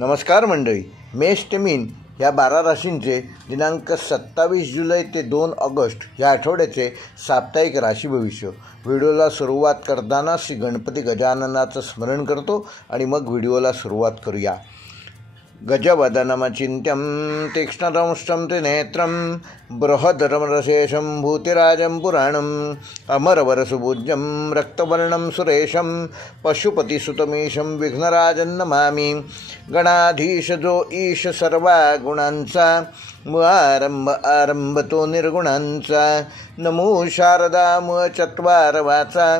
नमस्कार मंडळी, मेष ते मीन या 12 राशींचे दिनांक 27 जुलै ते 2 ऑगस्ट या आठवड्याचे साप्ताहिक राशी भविष्य. व्हिडिओला सुरुवात करताना श्री गणपती गजाननाचं स्मरण करतो आणि मग व्हिडिओला सुरुवात करूया. गजवदनमचिन्त्यं तीक्ष्णदंष्टं त्रिनेत्रं बृहदरमरशेषं भूतिराजं पुराणम् अमरवरसुपूज्यं रक्तवर्णं सुरेशं पशुपतिसुतमीशं विघ्नराजं नमामि. गणाधीश जो ईश सर्वा गुणांचा, आरंभ तो निर्गुणांचा. नमो शारदा चत्वार वाचा,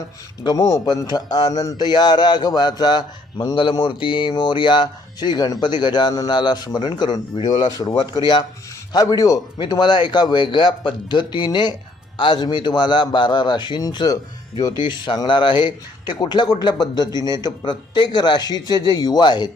गमो पंथ अनंत या राघवाचा. मंगलमूर्ती मोर्या. श्री गणपती गजाननाला स्मरण करून व्हिडिओला सुरुवात करूया. हा व्हिडिओ मी तुम्हाला एका वेगळ्या पद्धतीने आज मी तुम्हाला 12 राशींचं ज्योतिष सांगणार आहे. ते कुठल्या पद्धतीने, तर प्रत्येक राशीचे जे युवा आहेत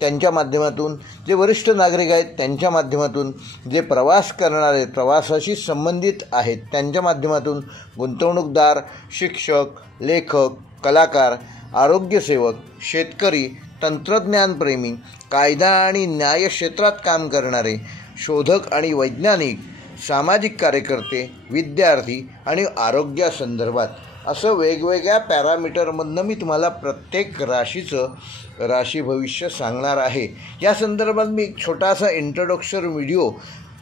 त्यांच्या माध्यमातून, जे वरिष्ठ नागरिक आहेत त्यांच्या माध्यमातून, जे प्रवास करणार आहेत, प्रवासाशी संबंधित आहेत त्यांच्या माध्यमातून, गुंतवणूकदार, शिक्षक, लेखक, कलाकार, आरोग्यसेवक, शेतकरी, तंत्रज्ञानप्रेमी, कायदा आणि न्याय क्षेत्रात काम करणारे, शोधक आणि वैज्ञानिक, सामाजिक कार्यकर्ते, विद्यार्थी आणि आरोग्यासंदर्भात असं वेगवेगळ्या पॅरामीटरमधनं मी तुम्हाला प्रत्येक राशीचं राशी भविष्य सांगणार आहे. या संदर्भात मी एक छोटासा इंट्रोडक्शन व्हिडिओ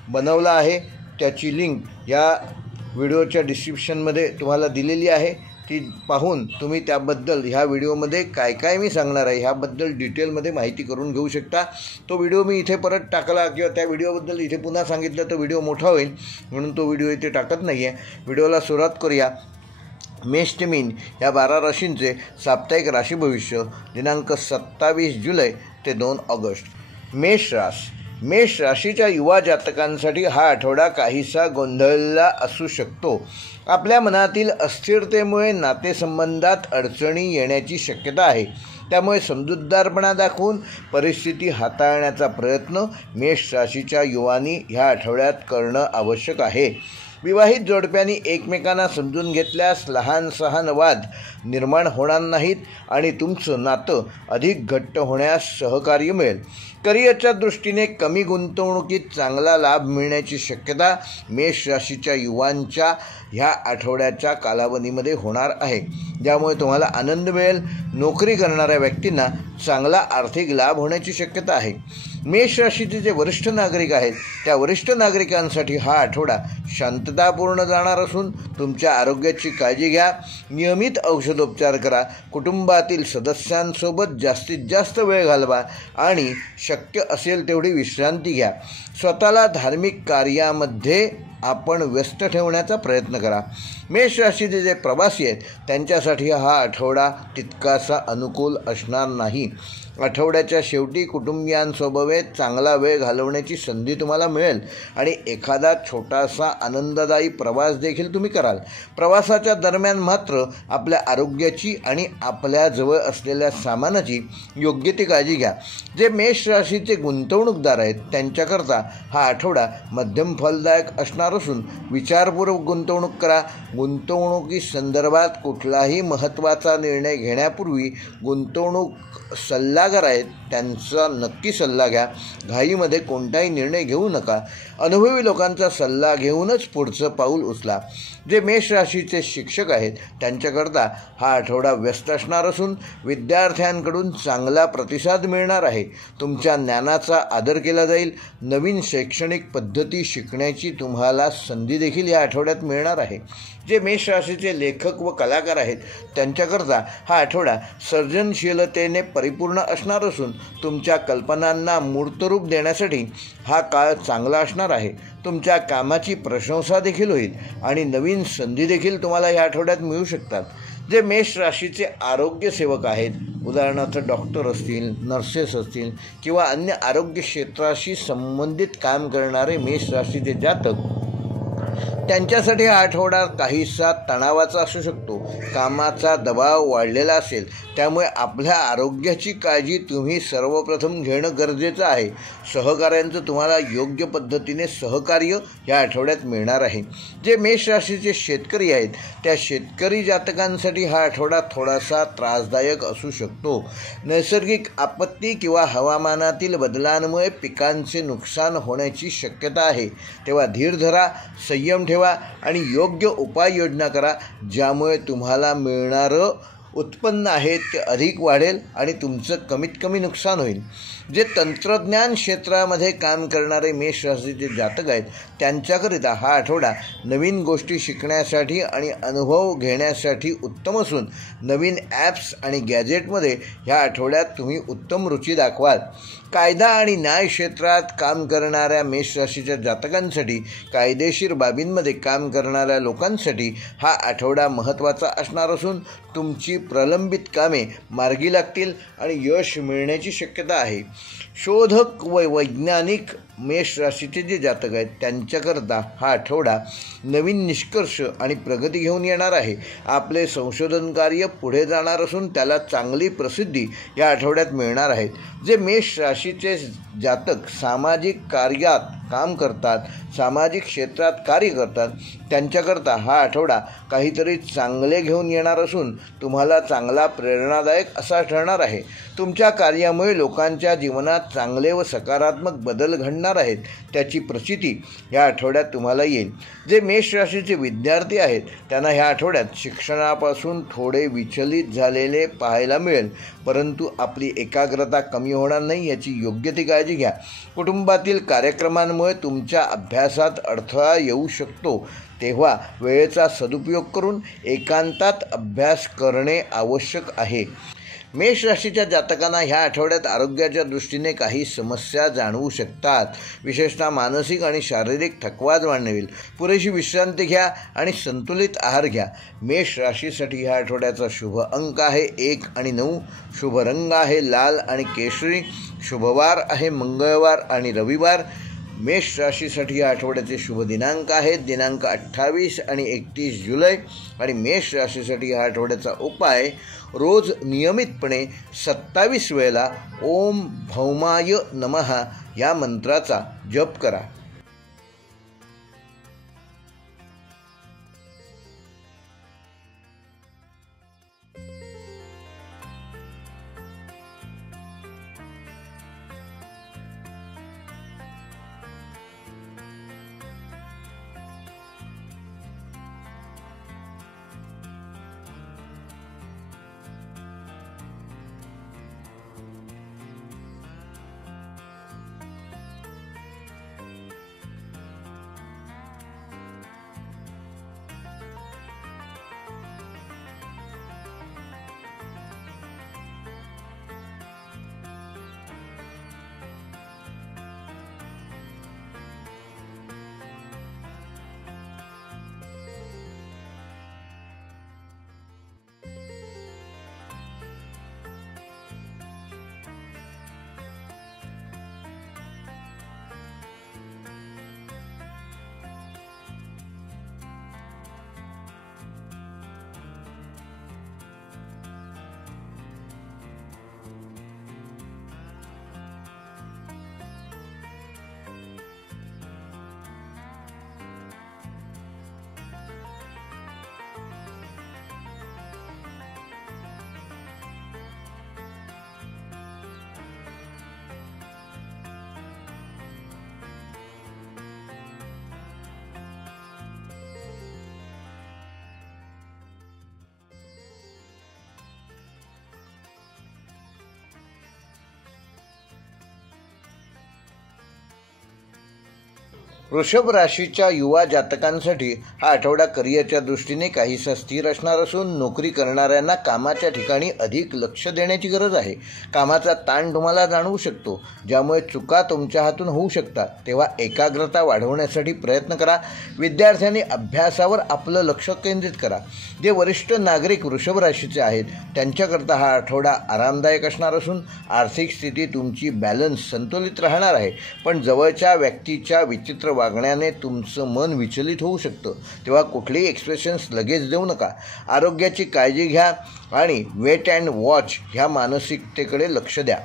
बनवला आहे. त्याची लिंक या व्हिडिओच्या डिस्क्रिप्शनमध्ये तुम्हाला दिलेली आहे. ती पाहून तुम्ही त्याबद्दल ह्या व्हिडिओमध्ये काय मी सांगणार आहे ह्याबद्दल डिटेलमध्ये माहिती करून घेऊ शकता. तो व्हिडिओ मी इथे परत टाकला किंवा त्या व्हिडिओबद्दल इथे पुन्हा सांगितलं तर व्हिडिओ मोठा होईल, म्हणून तो व्हिडिओ इथे टाकत नाही आहे. व्हिडिओला सुरुवात करूया. मेष ते मीन या 12 राशींचे साप्ताहिक राशी भविष्य दिनांक 27 जुलै ते 2 ऑगस्ट. मेष राशीच्या युवा जातकांसाठी हा आठवडा काहीसा गोंधळला असू शकतो. आपल्या मनातील अस्थिरतेमुळे नातेसंबंधात अडचणी येण्याची शक्यता आहे. त्यामुळे समजूतदारपणा दाखवून परिस्थिती हाताळण्याचा प्रयत्न मेष राशीच्या युवांनी ह्या आठवड्यात करणं आवश्यक आहे. विवाहित जोडप्यांनी एकमेकांना समजून घेतल्यास लहान सहान वाद निर्माण होणार नाहीत आणि तुमचं नातं अधिक घट्ट होण्यास सहकार्य मिळेल. करिअरच्या दृष्टीने कमी गुंतवणुकीत चांगला लाभ मिळण्याची शक्यता मेष राशीच्या युवांच्या ह्या आठवड्याच्या कालावधीमध्ये होणार आहे, ज्यामुळे तुम्हाला आनंद मिळेल. नोकरी करणाऱ्या व्यक्तींना चांगला आर्थिक लाभ होण्याची शक्यता आहे. मेष राशीचे जे वरिष्ठ नागरिक आहेत त्या वरिष्ठ नागरिकांसाठी हा आठवडा शांततापूर्ण जाणार असून तुमच्या आरोग्याची काळजी घ्या. नियमित औषधोपचार करा. कुटुंबातील सदस्यांसोबत जास्तीत जास्त वेळ घालवा आणि शक्य असेल तेवढी विश्रांती घ्या. स्वतःला धार्मिक कार्यामध्ये आपण व्यस्त ठेवण्याचा प्रयत्न करा. मेष राशीचे जे प्रवासी आहेत त्यांच्यासाठी हा आठवडा तितकासा अनुकूल असणार नाही. आठवड्याच्या शेवटी कुटुंबियांसोबत चांगला वेळ घालवण्याची संधी तुम्हाला मिळेल आणि एखादा छोटासा आनंददायी प्रवास देखील तुम्ही कराल. प्रवासाच्या दरम्यान मात्र आपल्या आरोग्याची आणि आपल्याजवळ असलेल्या सामानाची योग्य ती काळजी घ्या. जे मेष राशीचे गुंतवणूकदार आहेत त्यांच्याकरता हा आठवडा मध्यम फलदायक असणार असून विचारपूर्वक गुंतवणूक करा. गुंतवणुकीसंदर्भात कुठलाही महत्त्वाचा निर्णय घेण्यापूर्वी गुंतवणूक सल्लागार आहेत त्यांचा नक्की सल्ला घ्या. घाईमध्ये कोणताही निर्णय घेऊ नका. अनुभवी लोकांचा सल्ला घेऊनच पुढचं पाऊल उचला. जे मेष राशीचे शिक्षक आहेत त्यांच्याकरता हा आठवडा व्यस्त असणार असून विद्यार्थ्यांकडून चांगला प्रतिसाद मिळणार आहे. तुमच्या ज्ञानाचा आदर केला जाईल. नवीन शैक्षणिक पद्धती शिकण्याची तुम्हाला संधी देखील या आठवड्यात मिळणार आहे. जे मेष राशीचे लेखक व कलाकार आहेत त्यांच्याकरता हा आठवडा सर्जनशीलतेने परिपूर्ण असणार असून तुमच्या कल्पनांना मूर्तरूप देण्यासाठी हा काळ चांगला असणार आहे. तुमच्या कामाची प्रशंसा देखील होईल आणि नवीन संधी देखील तुम्हाला या आठवड्यात मिळू शकतात. जे मेष राशीचे आरोग्यसेवक आहेत, उदाहरणार्थ डॉक्टर असतील, नर्सेस असतील किंवा अन्य आरोग्य क्षेत्राशी संबंधित काम करणारे मेष राशीचे जातक, त्यांच्यासाठी हा आठवडा काहीसा तणावाचा असू शकतो. कामाचा दबाव वाढलेला असेल, त्यामुळे आपल्या आरोग्याची काळजी तुम्ही सर्वप्रथम घेणं गरजेचं आहे. सहकाऱ्यांचं तुम्हाला योग्य पद्धतीने सहकार्य या आठवड्यात मिळणार आहे. जे मेष राशीचे शेतकरी आहेत त्या शेतकरी जातकांसाठी हा आठवडा थोडासा त्रासदायक असू शकतो. नैसर्गिक आपत्ती किंवा हवामानातील बदलांमुळे पिकांचे नुकसान होण्याची शक्यता आहे. तेव्हा धीर धरा, संयम ठेवा आणि योग्य उपाययोजना करा, ज्यामुळे तुम्हाला मिळणारं उत्पन्न आहे ते अधिक वाढेल आणि तुमचं कमीत कमी नुकसान होईल. जे तंत्रज्ञान क्षेत्रामध्ये काम करणारे मेष राशीचे जातक आहेत त्यांच्याकरिता हा आठवडा नवीन गोष्टी शिकण्यासाठी आणि अनुभव घेण्यासाठी उत्तम असून नवीन ॲप्स आणि गॅजेटमध्ये ह्या आठवड्यात तुम्ही उत्तम रुची दाखवाल. कायदा आणि न्याय क्षेत्रात काम करणाऱ्या मेष राशीच्या जातकांसाठी, कायदेशीर बाबींमध्ये काम करणाऱ्या लोकांसाठी हा आठवडा महत्त्वाचा असणार असून तुमची प्रलंबित कामे मार्गी लागतील आणि यश मिळण्याची शक्यता आहे. शोधक व वैज्ञानिक मेष राशीचे जे जातक आहेत त्यांच्याकरता हा आठवडा नवीन निष्कर्ष आणि प्रगती घेऊन येणार आहे. आपले संशोधन कार्य पुढे जाणार असून त्याला चांगली प्रसिद्धी या आठवड्यात मिळणार आहेत. जे मेष राशीचे जातक सामाजिक कार्यात काम करतात, सामाजिक क्षेत्रात कार्य करतात त्यांच्याकरता हा आठवडा काहीतरी चांगले घेऊन येणार असून तुम्हाला चांगला प्रेरणादायक असा ठरणार आहे. तुमच्या कार्यामुळे लोकांच्या जीवनात चांगले व सकारात्मक बदल घडणार आहेत, त्याची प्रचिती या आठवड्यात तुम्हाला येईल. जे मेष राशीचे विद्यार्थी आहेत त्यांना ह्या आठवड्यात शिक्षणापासून थोडे विचलित झालेले पाहायला मिळेल, परंतु आपली एकाग्रता कमी होणार नाही याची योग्य ती काळजी घ्या. कुटुंबातील कार्यक्रमांमुळे तुमच्या अभ्यासात अडथळा येऊ शकतो, तेव्हा वेळेचा सदुपयोग करून एकांतात अभ्यास करणे आवश्यक आहे. मेष राशीच्या जातकांना ह्या आठवड्यात आरोग्याच्या दृष्टीने काही समस्या जाणवू शकतात. विशेषतः मानसिक आणि शारीरिक थकवा जाणवेल. पुरेशी विश्रांती घ्या आणि संतुलित आहार घ्या. मेष राशीसाठी ह्या आठवड्याचा शुभ अंक आहे 1 आणि 9. शुभ रंग आहे लाल आणि केशरी. शुभवार आहे मंगळवार आणि रविवार. मेष राशीसाठी या आठवड्याचे शुभ दिनांक आहेत दिनांक 28 आणि 31 जुलै. आणि मेष राशीसाठी या आठवड्याचा उपाय रोज नियमितपणे 27 वेळेला ओम भौमाय नमः या मंत्राचा जप करा. वृषभ राशीच्या युवा जातकांसाठी हा आठवडा करिअरच्या दृष्टीने काहीसा स्थिर असणार असून नोकरी करणाऱ्यांना कामाच्या ठिकाणी अधिक लक्ष देण्याची गरज आहे. कामाचा ताण तुम्हाला जाणवू शकतो, ज्यामुळे चुका तुमच्या हातून होऊ शकतात. तेव्हा एकाग्रता वाढवण्यासाठी प्रयत्न करा. विद्यार्थ्यांनी अभ्यासावर आपलं लक्ष केंद्रित करा. जे वरिष्ठ नागरिक वृषभ राशीचे आहेत त्यांच्याकरता हा आठवडा आरामदायक असणार असून आर्थिक स्थिती तुमची बॅलन्स संतुलित राहणार आहे. पण जवळच्या व्यक्तीच्या विचित्र वागण्याने तुमचं मन विचलित होऊ शकतं, तेव्हा कुठलेही एक्सप्रेशन्स लगेच देऊ नका. आरोग्याची काळजी घ्या आणि वेट अँड वॉच ह्या मानसिकतेकडे लक्ष द्या.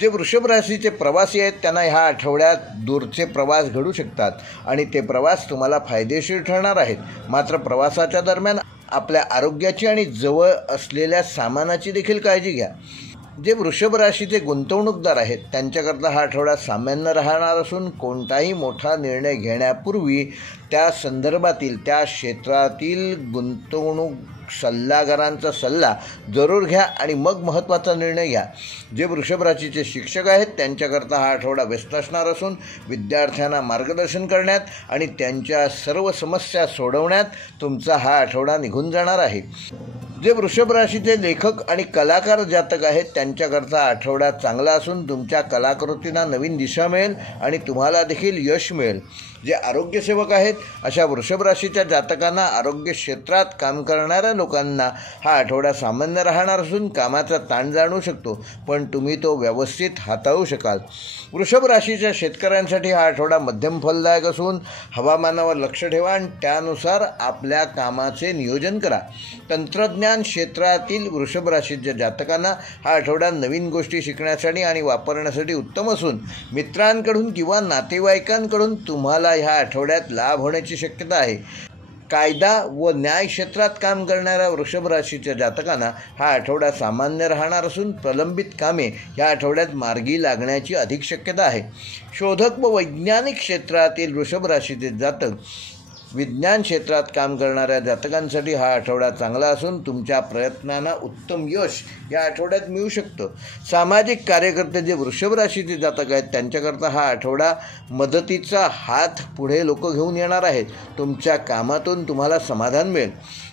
जे वृषभ राशीचे प्रवासी आहेत त्यांना ह्या आठवड्यात दूरचे प्रवास घडू शकतात आणि ते प्रवास तुम्हाला फायदेशीर ठरणार आहेत. मात्र प्रवासाच्या दरम्यान आपल्या आरोग्याची आणि जवळ असलेल्या सामानाची देखील काळजी घ्या. जे वृषभ राशीचे गुंतवणूकदार आहेत त्यांच्याकरता हा आठवडा सामान्य राहणार असून कोणताही मोठा निर्णय घेण्यापूर्वी त्या संदर्भातील त्या क्षेत्रातील गुंतवणूक सल्लागारांचा सल्ला जरूर घ्या आणि मग महत्त्वाचा निर्णय घ्या. जे वृषभ राशीचे शिक्षक आहेत त्यांच्याकरता हा आठवडा व्यस्त असणार असून विद्यार्थ्यांना मार्गदर्शन करण्यात आणि त्यांच्या सर्व समस्या सोडवण्यात तुमचा हा आठवडा निघून जाणार आहे. जे वृषभ राशीचे लेखक आणि कलाकार जातक आहेत त्यांच्याकरता आठवडा चांगला असून तुमच्या कलाकृतींना नवीन दिशा मिळेल आणि तुम्हाला देखील यश मिळेल. जे आरोग्यसेवक आहेत अशा वृषभ राशीच्या जातकांना आरोग्य क्षेत्रात काम करणाऱ्या लोकांना हा आठवडा सामान्य राहणार असून कामाचा ताण जाणवू शकतो, पण तुम्ही तो व्यवस्थित हाताळू शकाल. वृषभ राशीच्या शेतकऱ्यांसाठी हा आठवडा मध्यम फलदायक असून हवामानावर लक्ष ठेवा आणि त्यानुसार आपल्या कामाचे नियोजन करा. तंत्रज्ञान क्षेत्रातील वृषभ राशीच्या जातकांना हा आठवडा नवीन गोष्टी शिकण्यासाठी आणि वापरण्यासाठी उत्तम असून मित्रांकडून किंवा नातेवाईकांकडून तुम्हाला ह्या आठवड्यात लाभ होण्याची शक्यता आहे. कायदा व न्याय क्षेत्रात काम करणाऱ्या वृषभ राशीच्या जातकांना हा आठवडा सामान्य राहणार असून प्रलंबित कामे या आठवड्यात मार्गी लागण्याची अधिक शक्यता आहे. शोधक व वैज्ञानिक क्षेत्रातील वृषभ राशीचे जातक विज्ञान क्षेत्रात काम करणाऱ्या जातकांसाठी हा आठवडा चांगला असून तुमच्या प्रयत्नांना उत्तम यश या आठवड्यात मिळू शकतं. सामाजिक कार्यकर्ते जे वृषभ राशीचे जातक आहेत त्यांच्याकरता हा आठवडा मदतीचा हात पुढे लोक घेऊन येणार आहेत. तुमच्या कामातून तुम्हाला समाधान मिळेल.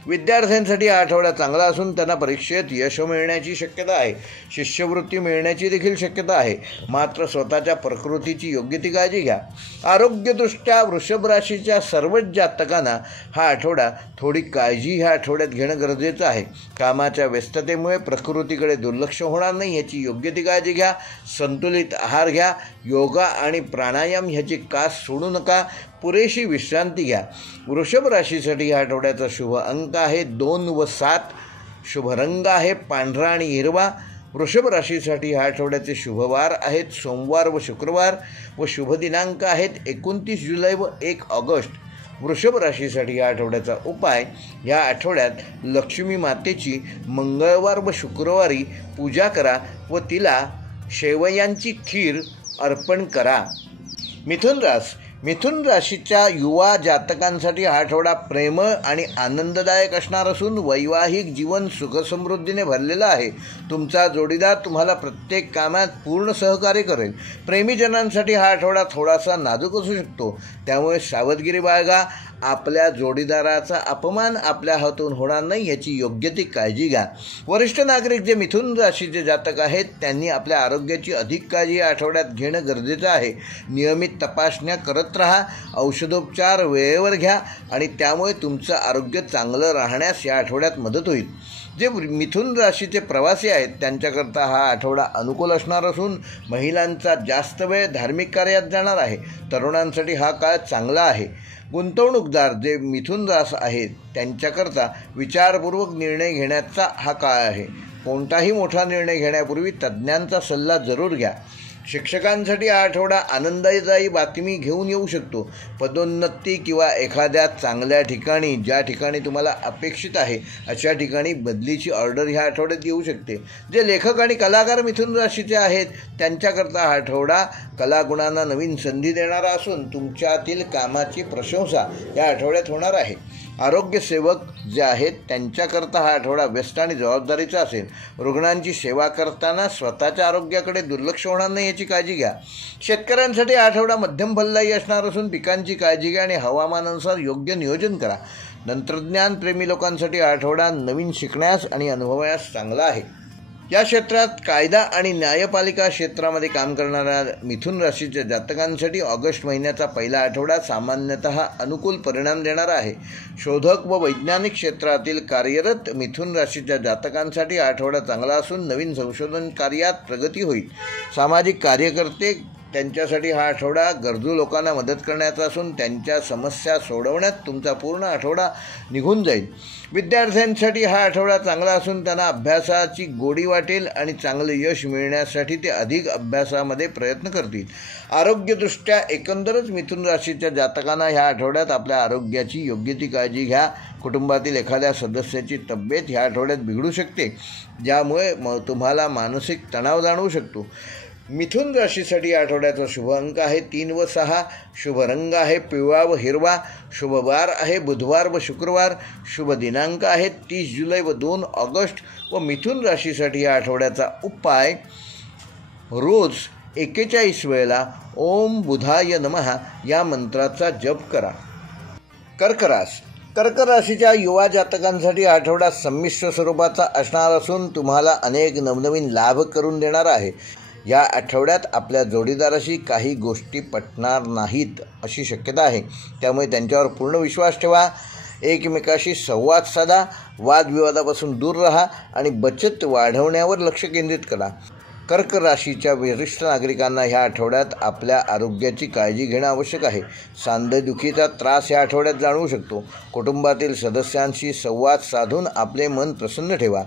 विद्यार्थ्यांसाठी हा आठवडा चांगला असून त्यांना परीक्षेत यश मिळण्याची शक्यता आहे. शिष्यवृत्ती मिळण्याची देखील शक्यता आहे. मात्र स्वतःच्या प्रकृतीची योग्य ती काळजी घ्या. आरोग्यदृष्ट्या वृषभ राशीच्या सर्वच जातकांना हा आठवडा थोडी काळजी ह्या आठवड्यात घेणं गरजेचं आहे. कामाच्या व्यस्ततेमुळे प्रकृतीकडे दुर्लक्ष होणार नाही ह्याची योग्य ती काळजी घ्या. संतुलित आहार घ्या. योगा आणि प्राणायाम ह्याची कास सोडू नका. पुरेशी विश्रांती घ्या. वृषभ राशीसाठी या आठवड्याचा शुभ अंक आहे 2 व 7. शुभ रंग आहे पांढरा आणि हिरवा. वृषभ राशीसाठी ह्या आठवड्याचे शुभवार आहेत सोमवार व शुक्रवार व शुभ दिनांक आहेत 29 जुलै व 1 ऑगस्ट. वृषभ राशीसाठी या आठवड्याचा उपाय या आठवड्यात लक्ष्मी मातेची मंगळवार व शुक्रवारी पूजा करा व तिला शेवयांची खीर अर्पण करा. मिथुन राशीच्या युवा जातकांसाठी हा आठवडा प्रेमळ आणि आनंददायक असणार असून वैवाहिक जीवन सुखसमृद्धीने भरलेलं आहे. तुमचा जोडीदार तुम्हाला प्रत्येक कामात पूर्ण सहकार्य करेल. प्रेमीजनांसाठी हा आठवडा थोडासा नाजूक असू शकतो, त्यामुळे सावधगिरी बाळगा. आपल्या जोडीदाराचा अपमान आपल्या हातून होणार नाही याची योग्य ती काळजी घ्या. वरिष्ठ नागरिक जे मिथुन राशीचे जातक आहेत त्यांनी आपल्या आरोग्याची अधिक काळजी या आठवड्यात घेणं गरजेचं आहे. नियमित तपासण्या करत राहा. औषधोपचार वेळेवर घ्या आणि त्यामुळे तुमचं आरोग्य चांगलं राहण्यास या आठवड्यात मदत होईल. जे मिथुन राशीचे प्रवासी आहेत त्यांच्याकरता हा आठवडा अनुकूल असणार असून महिलांचा जास्त वेळ धार्मिक कार्यात जाणार आहे. तरुणांसाठी हा काळ चांगला आहे. गुंतवणूकदार जे मिथुन रास आहेत त्यांच्याकरता विचारपूर्वक निर्णय घेण्याचा हा काळ आहे. कोणताही मोठा निर्णय घेण्यापूर्वी तज्ज्ञांचा सल्ला जरूर घ्या. शिक्षकांसाठी हा आठवडा आनंददायी बातमी घेऊन येऊ शकतो. पदोन्नती किंवा एखाद्या चांगल्या ठिकाणी ज्या ठिकाणी तुम्हाला अपेक्षित आहे अशा ठिकाणी बदलीची ऑर्डर ह्या आठवड्यात येऊ शकते. जे लेखक आणि कलाकार मिथुन राशीचे आहेत त्यांच्याकरता हा आठवडा कलागुणांना नवीन संधी देणारा असून तुमच्यातील कामाची प्रशंसा या आठवड्यात होणार आहे. आरोग्यसेवक जे आहेत त्यांच्याकरता हा आठवडा व्यस्त आणि जबाबदारीचा असेल. रुग्णांची सेवा करताना स्वतःच्या आरोग्याकडे दुर्लक्ष होणार नाही याची काळजी घ्या. शेतकऱ्यांसाठी हा आठवडा मध्यम फलदायी असणार असून पिकांची काळजी घ्या आणि हवामानानुसार योग्य नियोजन करा. तंत्रज्ञान प्रेमी लोकांसाठी हा आठवडा नवीन शिकण्यास आणि अनुभवण्यास चांगला आहे. या क्षेत्रात कायदा आणि न्यायपालिका क्षेत्रामध्ये काम करणाऱ्या मिथुन राशीच्या जातकांसाठी ऑगस्ट महिन्याचा पहिला आठवडा सामान्यतः अनुकूल परिणाम देणारा आहे. शोधक व वैज्ञानिक क्षेत्रातील कार्यरत मिथुन राशीच्या जातकांसाठी हा आठवडा चांगला असून नवीन संशोधन कार्यात प्रगती होईल. सामाजिक कार्यकर्ते त्यांच्यासाठी हा आठवडा गरजू लोकांना मदत करण्याचा असून त्यांच्या समस्या सोडवण्यात तुमचा पूर्ण आठवडा निघून जाईल. विद्यार्थ्यांसाठी हा आठवडा चांगला असून त्यांना अभ्यासाची गोडी वाटेल आणि चांगले यश मिळण्यासाठी ते अधिक अभ्यासामध्ये प्रयत्न करतील. आरोग्यदृष्ट्या एकंदरच मिथुन राशीच्या जातकांना ह्या आठवड्यात आपल्या आरोग्याची योग्य ती काळजी घ्या. कुटुंबातील एखाद्या सदस्याची तब्येत ह्या आठवड्यात बिघडू शकते, ज्यामुळे तुम्हाला मानसिक तणाव जाणवू शकतो. मिथुन राशीसाठी आठवड्याचा शुभ अंक आहे 3 व 6. शुभ रंग आहे पिवळा व हिरवा. शुभ वार आहे बुधवार व शुक्रवार. शुभ दिनांक आहे 30 जुलै व 2 ऑगस्ट. व मिथुन राशीसाठी या आठवड्याचा उपाय, रोज 41 वेळेला ओम बुधाय नमः या मंत्राचा जप करा. कर्क राशीच्या युवा जातकांसाठी आठवडा संमिश्र स्वरूपाचा असणार असून तुम्हाला अनेक नवनवीन लाभ करून देणार आहे. या आठवड्यात आपल्या जोडीदाराशी काही गोष्टी पटणार नाहीत अशी शक्यता आहे, त्यामुळे त्यांच्यावर पूर्ण विश्वास ठेवा. एकमेकाशी संवाद साधा, वादविवादापासून दूर राहा आणि बचत वाढवण्यावर लक्ष केंद्रित करा. कर्क राशीच्या वरिष्ठ नागरिकांना ह्या आठवड्यात आपल्या आरोग्याची काळजी घेणं आवश्यक आहे. सांधेदुखीचा त्रास ह्या आठवड्यात जाणवू शकतो. कुटुंबातील सदस्यांशी संवाद साधून आपले मन प्रसन्न ठेवा.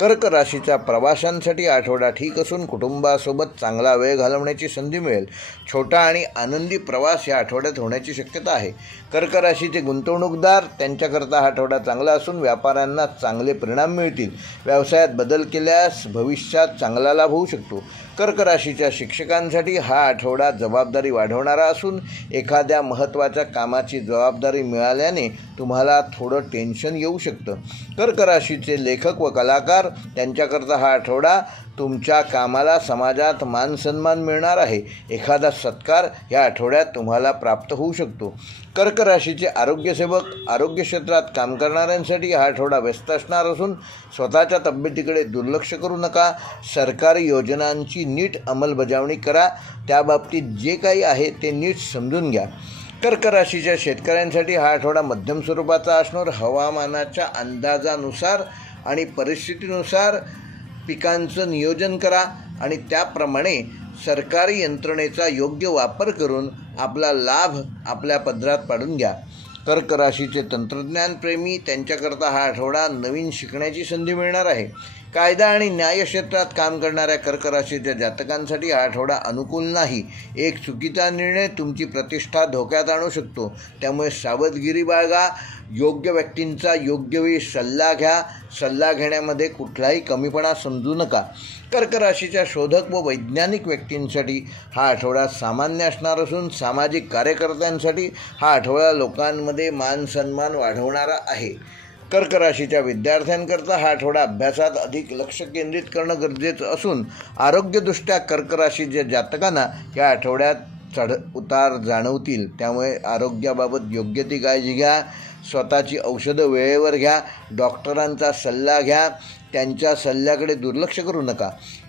कर्क राशीच्या प्रवाशांसाठी आठवडा ठीक असून कुटुंबासोबत चांगला वेळ घालवण्याची संधी मिळेल. छोटा आणि आनंदी प्रवास या आठवड्यात होण्याची शक्यता आहे. कर्क राशीचे गुंतवणूकदार, त्यांच्याकरता हा आठवडा चांगला असून व्यापाऱ्यांना चांगले परिणाम मिळतील. व्यवसायात बदल केल्यास भविष्यात चांगला लाभ होऊ शकतो. कर्क राशीच्या शिक्षकांसाठी हा आठवडा जबाबदारी वाढवणारा असून एखाद्या महत्त्वाच्या कामाची जबाबदारी मिळाल्याने तुम्हाला थोडं टेन्शन येऊ शकतं. कर्क राशीचे लेखक व कलाकार, त्यांच्याकरता हा आठवडा तुमच्या कामाला समाजात मान सन्मान मिळणार आहे. एखादा सत्कार या आठवड्यात तुम्हाला प्राप्त होऊ शकतो. कर्क राशीचे आरोग्यसेवक, आरोग्य क्षेत्रात काम करणाऱ्यांसाठी हा आठवडा व्यस्त असणार असून स्वतःच्या तब्येतीकडे दुर्लक्ष करू नका. सरकारी योजनांची नीट अंमलबजावणी करा. त्याबाबतीत जे काही आहे ते नीट समजून घ्या. कर्क राशीच्या शेतकऱ्यांसाठी हा आठवडा मध्यम स्वरूपाचा असणार. हवामानाच्या अंदाजानुसार आणि परिस्थितीनुसार पिकांचं नियोजन करा आणि त्याप्रमाणे सरकारी यंत्रणेचा योग्य वापर करून आपला लाभ आपल्या पदरात पाडून घ्या. कर्क राशीचे तंत्रज्ञानप्रेमी, त्यांच्याकरता हा आठवडा नवीन शिकण्याची संधी मिळणार आहे. कायदा आणि न्याय क्षेत्रात काम करणाऱ्या कर्क राशीच्या जातकांसाठी हा आठवडा अनुकूल नाही. एक चुकीचा निर्णय तुमची प्रतिष्ठा धोक्यात आणू शकतो, त्यामुळे सावधगिरी बाळगा. योग्य व्यक्तींचा योग्य वेळी सल्ला घ्या. सल्ला घेण्यामध्ये कुठलाही कमीपणा समजू नका. कर्क राशीच्या शोधक व वैज्ञानिक व्यक्तींसाठी हा आठवडा सामान्य असणार असून सामाजिक कार्यकर्त्यांसाठी हा आठवडा लोकांमध्ये मान सन्मान वाढवणारा आहे. कर्क राशीच्या विद्यार्थ्यांकरता हा आठवडा अभ्यासात अधिक लक्ष केंद्रित करणं गरजेचं असून आरोग्यदृष्ट्या कर्क राशीच्या जातकांना या आठवड्यात चढ उतार जाणवतील, त्यामुळे आरोग्याबाबत योग्य ती काळजी घ्या. स्वतःची औषधं वेळेवर घ्या. डॉक्टरांचा सल्ला घ्या. त्यांच्या सल्ल्याकडे दुर्लक्ष करू नका.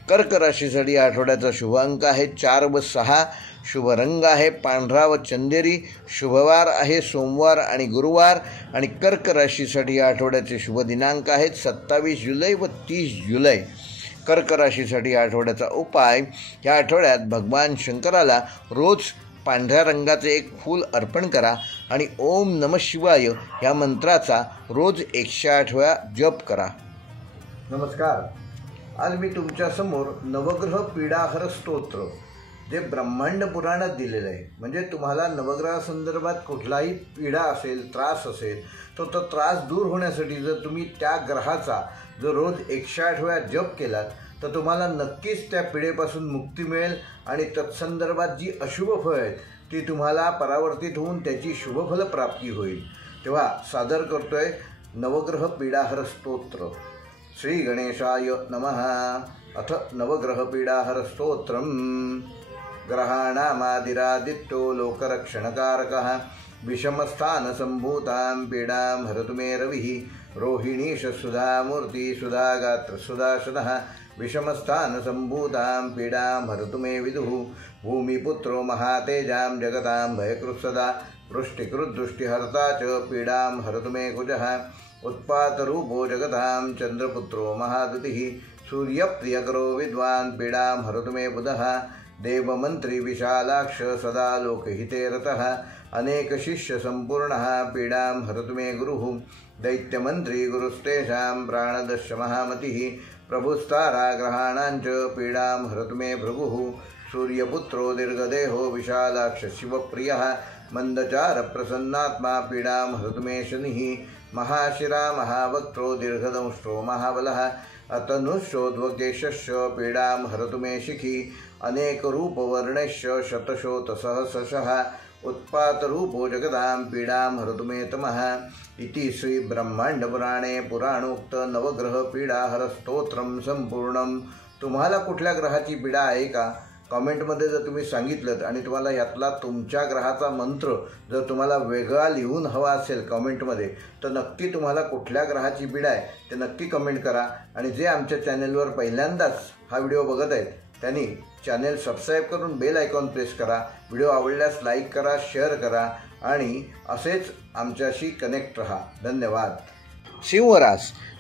कर्क राशीसाठी या आठवड्याचा शुभ अंक आहे 4 व 6. शुभ रंग आहे पांढरा व चंदेरी. शुभवार आहे सोमवार आणि गुरुवार. आणि कर्क राशीसाठी या आठवड्याचे शुभ दिनांक आहेत 27 जुलै व 30 जुलै. कर्क राशीसाठी या आठवड्याचा उपाय, या आठवड्यात भगवान शंकराला रोज पांढऱ्या रंगाचे एक फूल अर्पण करा आणि ओम नमः शिवाय या मंत्राचा रोज 108 वेळा जप करा. नमस्कार. आज मी तुमच्यासमोर नवग्रह पीडाहर स्तोत्र, जे ब्रह्मांड पुराणात दिलेलं आहे, म्हणजे तुम्हाला नवग्रहासंदर्भात कुठलाही पीडा असेल, त्रास असेल, तो त्रास दूर होण्यासाठी जर तुम्ही त्या ग्रहाचा जर रोज 108 वेळा जप केलात तर तुम्हाला नक्कीच त्या पीडेपासून मुक्ती मिळेल आणि तत्संदर्भात जी अशुभ फळं आहेत ती तुम्हाला परावर्तित होऊन त्याची शुभफल प्राप्ती होईल. तेव्हा सादर करतोय नवग्रह पीडाहर स्तोत्र. श्री गणेशाय नमः. अथ नवग्रह पीडाहर स्तोत्रम. ग्रहाणामादिरादित्यो लोकरक्षणकारकः विषमस्थानसम्भूतां पीडां हरतु मे रविः. रोहिणीशसुधामूर्ति सुधागात्रसुधाशनः विषमस्थानसम्भूतां पीडां हरतु मे विदुः. भूमिपुत्रो महातेजां जगतां भयकृत्सदा वृष्टिकृद्दुष्टिहर्ता च पीडां हरतु मे कुजः. उत्पातरूपो जगतां चन्द्रपुत्रो महादुतिः सूर्यप्रियकरो विद्वान् पीडां हरतु मे बुधः. देवमंत्री विशालाक्ष सदा लोकहिते रतः अनेक शिष्य संपूर्णः पीडां हरतु मे गुरुः दैत्यमंत्री गुरुस्तेषां प्राणदस्य महामतिः प्रभुस्ताराग्रहाणां च पीडां हरतु मे भृगुः सूर्यपुत्रो दीर्घदेहो विशालाक्ष शिवप्रियः मंदचार प्रसन्नात्मा पीडां हरतु मे शनिः महाशिरा महावक्त्रो दीर्घदंष्ट्रो महाबलः अतनुश्चोद्वकेशश्च पीडां हरतु मे शिखी अनेकरूपवर्णश्च शतशोतसहस्रशः उत्पातरूपो जगदां पीडां हरतु मे तमः इति श्री ब्रह्मांडपुराणे पुराणोक्त नवग्रह पीडाहर स्तोत्रम संपूर्णम। तुम्हाला कुठल्या ग्रहाची पीडा आहे का? कमेंटमध्ये जर तुम्ही सांगितलं आणि तुम्हाला यातला तुमच्या ग्रहाचा मंत्र जर तुम्हाला वेगळा लिहून हवा असेल कमेंटमध्ये, तर नक्की तुम्हाला कुठल्या ग्रहाची पीडा आहे ते नक्की कमेंट करा। आणि जे आमच्या चॅनेलवर पहिल्यांदाच हा व्हिडिओ बघत आहेत त्यांनी चॅनेल सबस्क्राईब करून बेल आयकॉन प्रेस करा। व्हिडिओ आवडल्यास लाईक करा, शेअर करा आणि असेच आमच्याशी कनेक्ट रहा। धन्यवाद।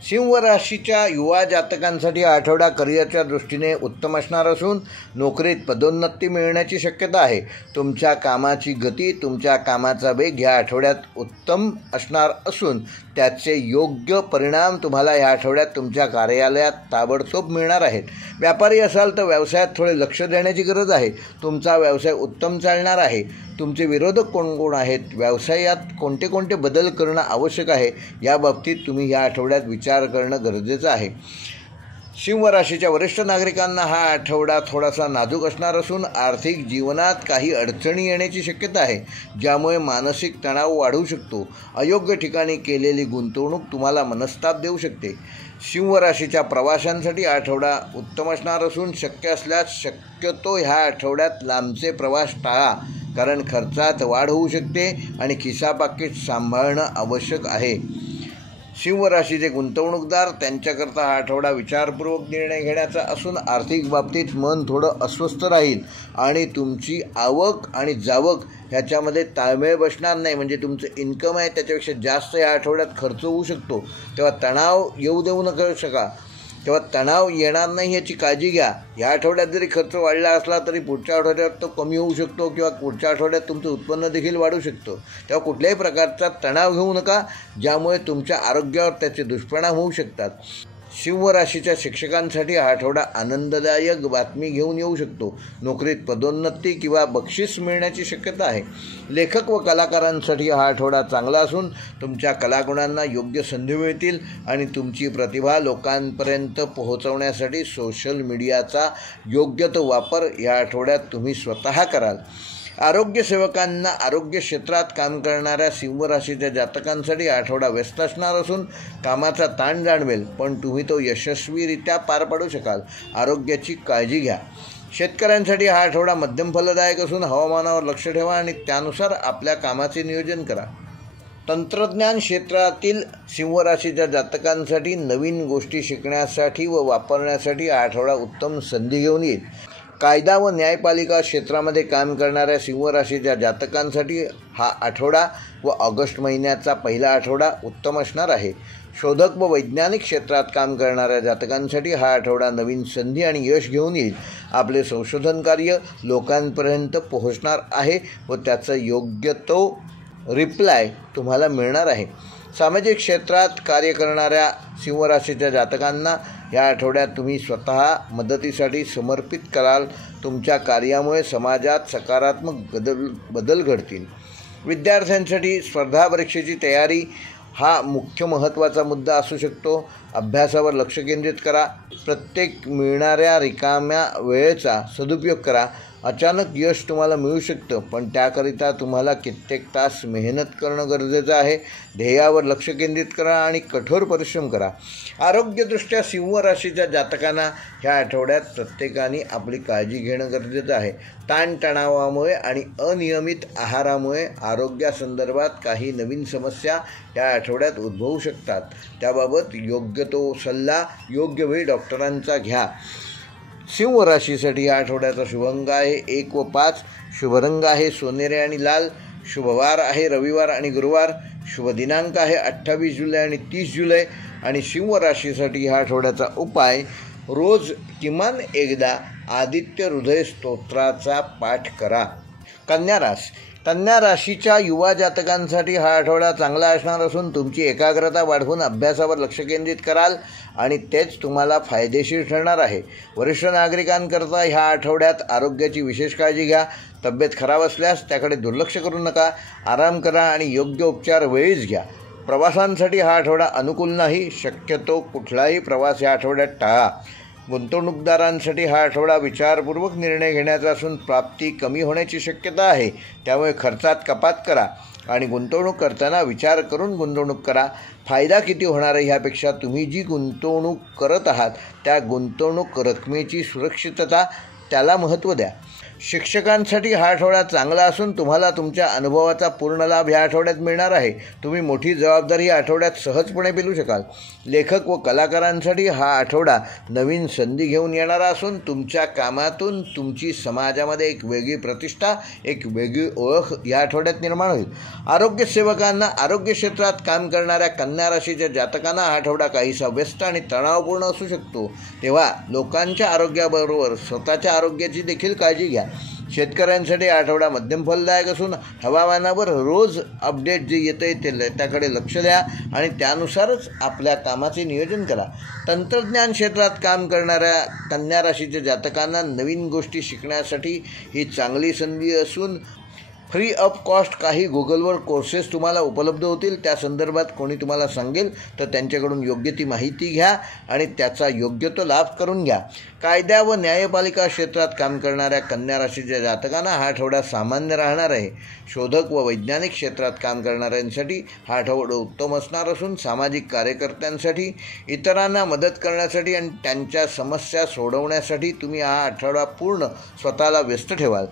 सिंह राशीच्या युवा जातकांसाठी हा आठवडा करिअरच्या दृष्टीने उत्तम असणार असून नोकरीत पदोन्नती मिळण्याची शक्यता आहे। तुमच्या कामाची गती, तुमच्या कामाचा वेग या आठवड्यात उत्तम असणार असून त्याचे योग्य परिणाम तुम्हाला या आठवड्यात तुमच्या कार्यालयात ताबडतोब मिळणार आहेत। व्यापारी असाल तर व्यवसायात थोडे लक्ष देण्याची गरज आहे। तुमचा व्यवसाय उत्तम चालणार आहे। तुमचे विरोधक कोण कोण आहेत, व्यवसायात कोणते कोणते बदल करणं आवश्यक आहे या बाबतीत तुम्ही या आठवड्यात विचार करणं गरजेचं आहे। सिंह राशीच्या वरिष्ठ नागरिकांना हा आठवडा थोडासा नाजूक असणार असून आर्थिक जीवनात काही अडचणी येण्याची शक्यता आहे, ज्यामुळे मानसिक तणाव वाढू शकतो। अयोग्य ठिकाणी केलेली गुंतवणूक तुम्हाला मनस्ताप देऊ शकते। सिंह राशीच्या प्रवाशांसाठी आठवडा उत्तम असणार असून शक्य असल्यास शक्यतो ह्या आठवड्यात लांबचे प्रवास टाळा, कारण खर्चात वाढ होऊ शकते आणि खिसा पाकीट सांभाळणं आवश्यक आहे। सिंह राशीचे गुंतवणूकदार त्यांच्याकरता हा आठवडा विचारपूर्वक निर्णय घेण्याचा असून आर्थिक बाबतीत मन थोडं अस्वस्थ राहील आणि तुमची आवक आणि जावक ह्याच्यामध्ये ताळमेळ बसणार नाही, म्हणजे तुमचं इन्कम आहे त्याच्यापेक्षा जास्त या आठवड्यात खर्च होऊ शकतो। तेव्हा तणाव येऊ देऊ नका शका तेव्हा तणाव येणार नाही याची काळजी घ्या। या आठवड्यात जरी खर्च वाढला असला तरी पुढच्या आठवड्यात तो कमी होऊ शकतो किंवा पुढच्या आठवड्यात तुमचं उत्पन्न देखील वाढू शकतो। तेव्हा कुठल्याही प्रकारचा तणाव घेऊ नका, ज्यामुळे तुमच्या आरोग्यावर त्याचे दुष्परिणाम होऊ शकतात। सिंह राशीच्या शिक्षकांसाठी हा आठवडा आनंददायक बातमी घेऊन येऊ शकतो। नोकरीत पदोन्नती किंवा बक्षीस मिळण्याची शक्यता आहे। लेखक व कलाकारांसाठी हा आठवडा चांगला असून तुमच्या कलागुणांना योग्य संधी मिळतील आणि तुमची प्रतिभा लोकांपर्यंत पोहोचवण्यासाठी सोशल मीडियाचा योग्य तो वापर या आठवड्यात तुम्ही स्वतः कराल। आरोग्य सेवकांना आरोग्य क्षेत्रात काम करणाऱ्या सिंह राशीच्या जातकांसाठी आठवडा व्यस्त असणार असून कामाचा ताण जाणवेल, पण तुम्ही तो यशस्वीरित्या पार पाडू शकाल। आरोग्याची काळजी घ्या। शेतकऱ्यांसाठी हा आठवडा मध्यम फलदायक असून हवामानावर लक्ष ठेवा आणि त्यानुसार आपल्या कामाचे नियोजन करा। तंत्रज्ञान क्षेत्रातील सिंह राशीच्या जातकांसाठी नवीन गोष्टी शिकण्यासाठी व वापरण्यासाठी हा आठवडा उत्तम संधी घेऊन येईल। कायदा व न्यायपालिका क्षेत्रामध्ये काम करणाऱ्या सिंह राशीच्या जातकांसाठी हा आठवडा व ऑगस्ट महिन्याचा पहिला आठवडा उत्तम असणार आहे। शोधक व वैज्ञानिक क्षेत्रात काम करणाऱ्या जातकांसाठी हा आठवडा नवीन संधी आणि यश घेऊन येईल। आपले संशोधन कार्य लोकांपर्यंत पोहोचणार आहे व त्याचा योग्य तो रिप्लाय तुम्हाला मिळणार आहे। सामाजिक क्षेत्रात कार्य करणाऱ्या सिंह राशीच्या जातकांना या आठवड्यात तुम्ही स्वतः मदतीसाठी समर्पित कराल। तुमच्या कार्यामुळे समाजात सकारात्मक बदल घडतील। विद्यार्थ्यांसाठी स्पर्धा परीक्षेची तयारी हा मुख्य महत्त्वाचा मुद्दा असू शकतो। अभ्यासावर लक्ष केंद्रित करा। प्रत्येक मिळणाऱ्या रिकाम्या वेळेचा सदुपयोग करा। अचानक यश तुम्हाला मिळू शकतं, पण त्याकरिता तुम्हाला कित्येक तास मेहनत करणं गरजेचं आहे। ध्येयावर लक्ष केंद्रित करा आणि कठोर परिश्रम करा। आरोग्यदृष्ट्या सिंह राशीच्या जातकांना ह्या आठवड्यात प्रत्येकाने आपली काळजी घेणं गरजेचं आहे। ताणतणावामुळे आणि अनियमित आहारामुळे आरोग्यासंदर्भात काही नवीन समस्या या आठवड्यात उद्भवू शकतात। त्याबाबत योग्य तो सल्ला योग्य वेळी डॉक्टरांचा घ्या। सिंह राशीसाठी या आठवड्याचा शुभंग आहे 1 व 5। शुभ रंग आहे सोनेरी आणि लाल। शुभवार आहे रविवार आणि गुरुवार। शुभ दिनांक आहे 28 जुलै आणि 30 जुलै। आणि सिंह राशीसाठी ह्या आठवड्याचा उपाय रोज किमान एकदा आदित्य हृदय स्तोत्राचा पाठ करा. कन्या राशीच्या युवा जातकांसाठी हा आठवडा चांगला असणार असून तुमची एकाग्रता वाढवून अभ्यासावर लक्ष केंद्रित कराल आणि तेच तुम्हाला फायदेशीर ठरणार आहे. वरिष्ठ नागरिकांकरता ह्या आठवड्यात आरोग्याची विशेष काळजी घ्या. तब्येत खराब असल्यास त्याकडे दुर्लक्ष करू नका. आराम करा आणि योग्य उपचार वेळीच घ्या. प्रवासांसाठी हा आठवडा अनुकूल नाही. शक्यतो कुठलाही प्रवास या आठवड्यात टाळा. गुंतवणूकदारांसाठी हा आठवडा विचारपूर्वक निर्णय घेण्याचा असून प्राप्ती कमी होण्याची शक्यता आहे. त्यामुळे खर्चात कपात करा आणि गुंतवणूक करताना विचार करून गुंतवणूक करा. फायदा किती होणार आहे ह्यापेक्षा तुम्ही जी गुंतवणूक करत आहात त्या गुंतवणूक रकमेची सुरक्षितता त्याला महत्त्व द्या. शिक्षकांसाठी हा आठवडा चांगला असून तुम्हाला तुमच्या अनुभवाचा पूर्ण लाभ ह्या आठवड्यात मिळणार आहे. तुम्ही मोठी जबाबदारी या आठवड्यात सहजपणे पेलू शकाल. लेखक व कलाकारांसाठी हा आठवडा नवीन संधी घेऊन येणारा असून तुमच्या कामातून तुमची समाजामध्ये एक वेगळी प्रतिष्ठा, एक वेगळी ओळख या आठवड्यात निर्माण होईल. आरोग्य सेवकांना, आरोग्य क्षेत्रात काम करणाऱ्या कन्या राशीच्या जातकांना हा आठवडा काहीसा व्यस्त आणि तणावपूर्ण असू शकतो. तेव्हा लोकांच्या आरोग्याबरोबर स्वतःच्या आरोग्याची देखील काळजी घ्या. शेतकऱ्यांसाठी आठवडा मध्यम फलदायक असून हवामानावर रोज अपडेट जे येतं आहे त्याकडे लक्ष द्या आणि त्यानुसारच आपल्या कामाचे नियोजन करा. तंत्रज्ञान क्षेत्रात काम करणाऱ्या कन्या राशीच्या जातकांना नवीन गोष्टी शिकण्यासाठी ही चांगली संधी असून फ्री ऑफ कॉस्ट काही गुगलवर कोर्सेस तुम्हाला उपलब्ध होतील. त्या संदर्भात कोणी तुम्हाला सांगेल तर त्यांच्याकडून योग्य ती माहिती घ्या आणि त्याचा योग्य तो लाभ करून घ्या. कायदा व न्यायपालिका क्षेत्रात काम करणाऱ्या कन्या राशीच्या जातकांना हा आठवडा सामान्य राहणार आहे. शोधक व वैज्ञानिक क्षेत्रात काम करणाऱ्यांसाठी हा आठवडा उत्तम असणार असून सामाजिक कार्यकर्त्यांसाठी, इतरांना मदत करण्यासाठी आणि त्यांच्या समस्या सोडवण्यासाठी तुम्ही हा आठवडा पूर्ण स्वतःला व्यस्त ठेवाल.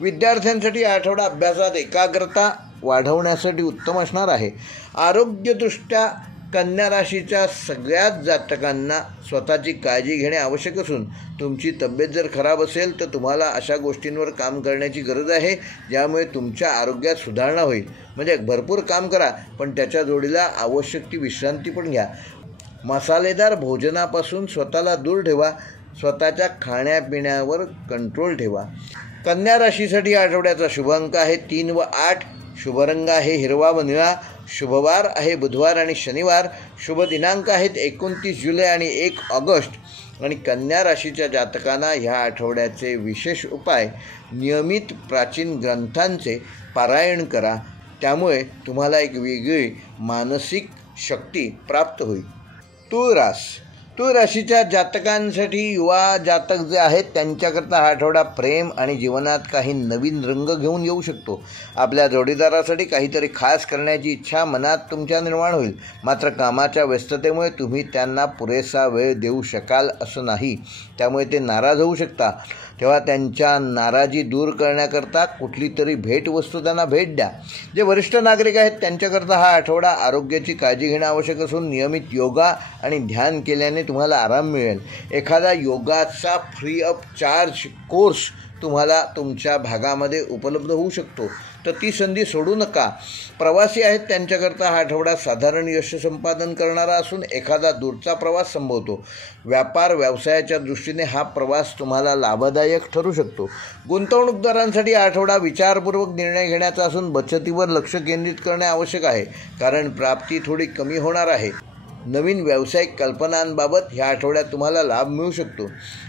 विद्यार्थ्यांसाठी हा आठवडा अभ्यासात एकाग्रता वाढवण्यासाठी उत्तम असणार आहे. आरोग्यदृष्ट्या कन्या राशीच्या सगळ्याच जातकांना स्वतःची काळजी घेणे आवश्यक असून तुमची तब्येत जर खराब असेल तर तुम्हाला अशा गोष्टींवर काम करण्याची गरज आहे ज्यामुळे तुमच्या आरोग्यात सुधारणा होईल. म्हणजे भरपूर काम करा पण त्याच्या जोडीला आवश्यक ती विश्रांती पण घ्या. मसालेदार भोजनापासून स्वतःला दूर ठेवा. स्वतःच्या खाण्यापिण्यावर कंट्रोल ठेवा. कन्या राशीसाठी आठवड्याचा शुभ अंक आहे 3 व 8. शुभ रंग आहे हिरवा व निळा. शुभवार आहे बुधवार आणि शनिवार. शुभ दिनांक आहेत 29 जुलै आणि 1 ऑगस्ट. आणि कन्या राशीच्या जातकांना ह्या आठवड्याचे विशेष उपाय: नियमित प्राचीन ग्रंथांचे पारायण करा. त्यामुळे तुम्हाला एक वेगळी मानसिक शक्ती प्राप्त होईल. तूळ राशीच्या जातकांसाठी युवा जातक जे आहेत त्यांच्याकरता हा आठवडा प्रेम आणि जीवनात काही नवीन रंग घेऊन येऊ शकतो. आपल्या जोडीदारासाठी काहीतरी खास करण्याची इच्छा मनात तुमच्या निर्माण होईल. मात्र कामाच्या व्यस्ततेमुळे तुम्ही त्यांना पुरेसा वेळ देऊ शकाल असं नाही. त्यामुळे ते नाराज होऊ शकता. तेव्हा त्यांच्या नाराजी दूर करण्याकरता कुठली तरी भेटवस्तू त्यांना भेट द्या. जे वरिष्ठ नागरिक आहेत त्यांच्याकरता हा आठवडा आरोग्याची काळजी घेणं आवश्यक असून नियमित योगा आणि ध्यान केल्याने तुम्हाला आराम मिळेल. एखादा योगाचा फ्री ऑफ चार्ज कोर्स तुम्हाला तुमच्या भागामध्ये उपलब्ध होऊ शकतो तर ती संधी सोडू नका. प्रवासी आहेत त्यांच्याकरता हा आठवडा साधारण यश संपादन करणारा असून एखादा दूरचा प्रवास संभवतो. व्यापार व्यवसायाच्या दृष्टीने हा प्रवास तुम्हाला लाभदायक ठरू शकतो. गुंतवणूकदारांसाठी हा आठवडा विचारपूर्वक निर्णय घेण्याचा असून बचतीवर लक्ष केंद्रित करणे आवश्यक आहे कारण प्राप्ती थोडी कमी होणार आहे. नवीन व्यावसायिक कल्पनांबाबत ह्या आठवड्यात तुम्हाला लाभ मिळू शकतो.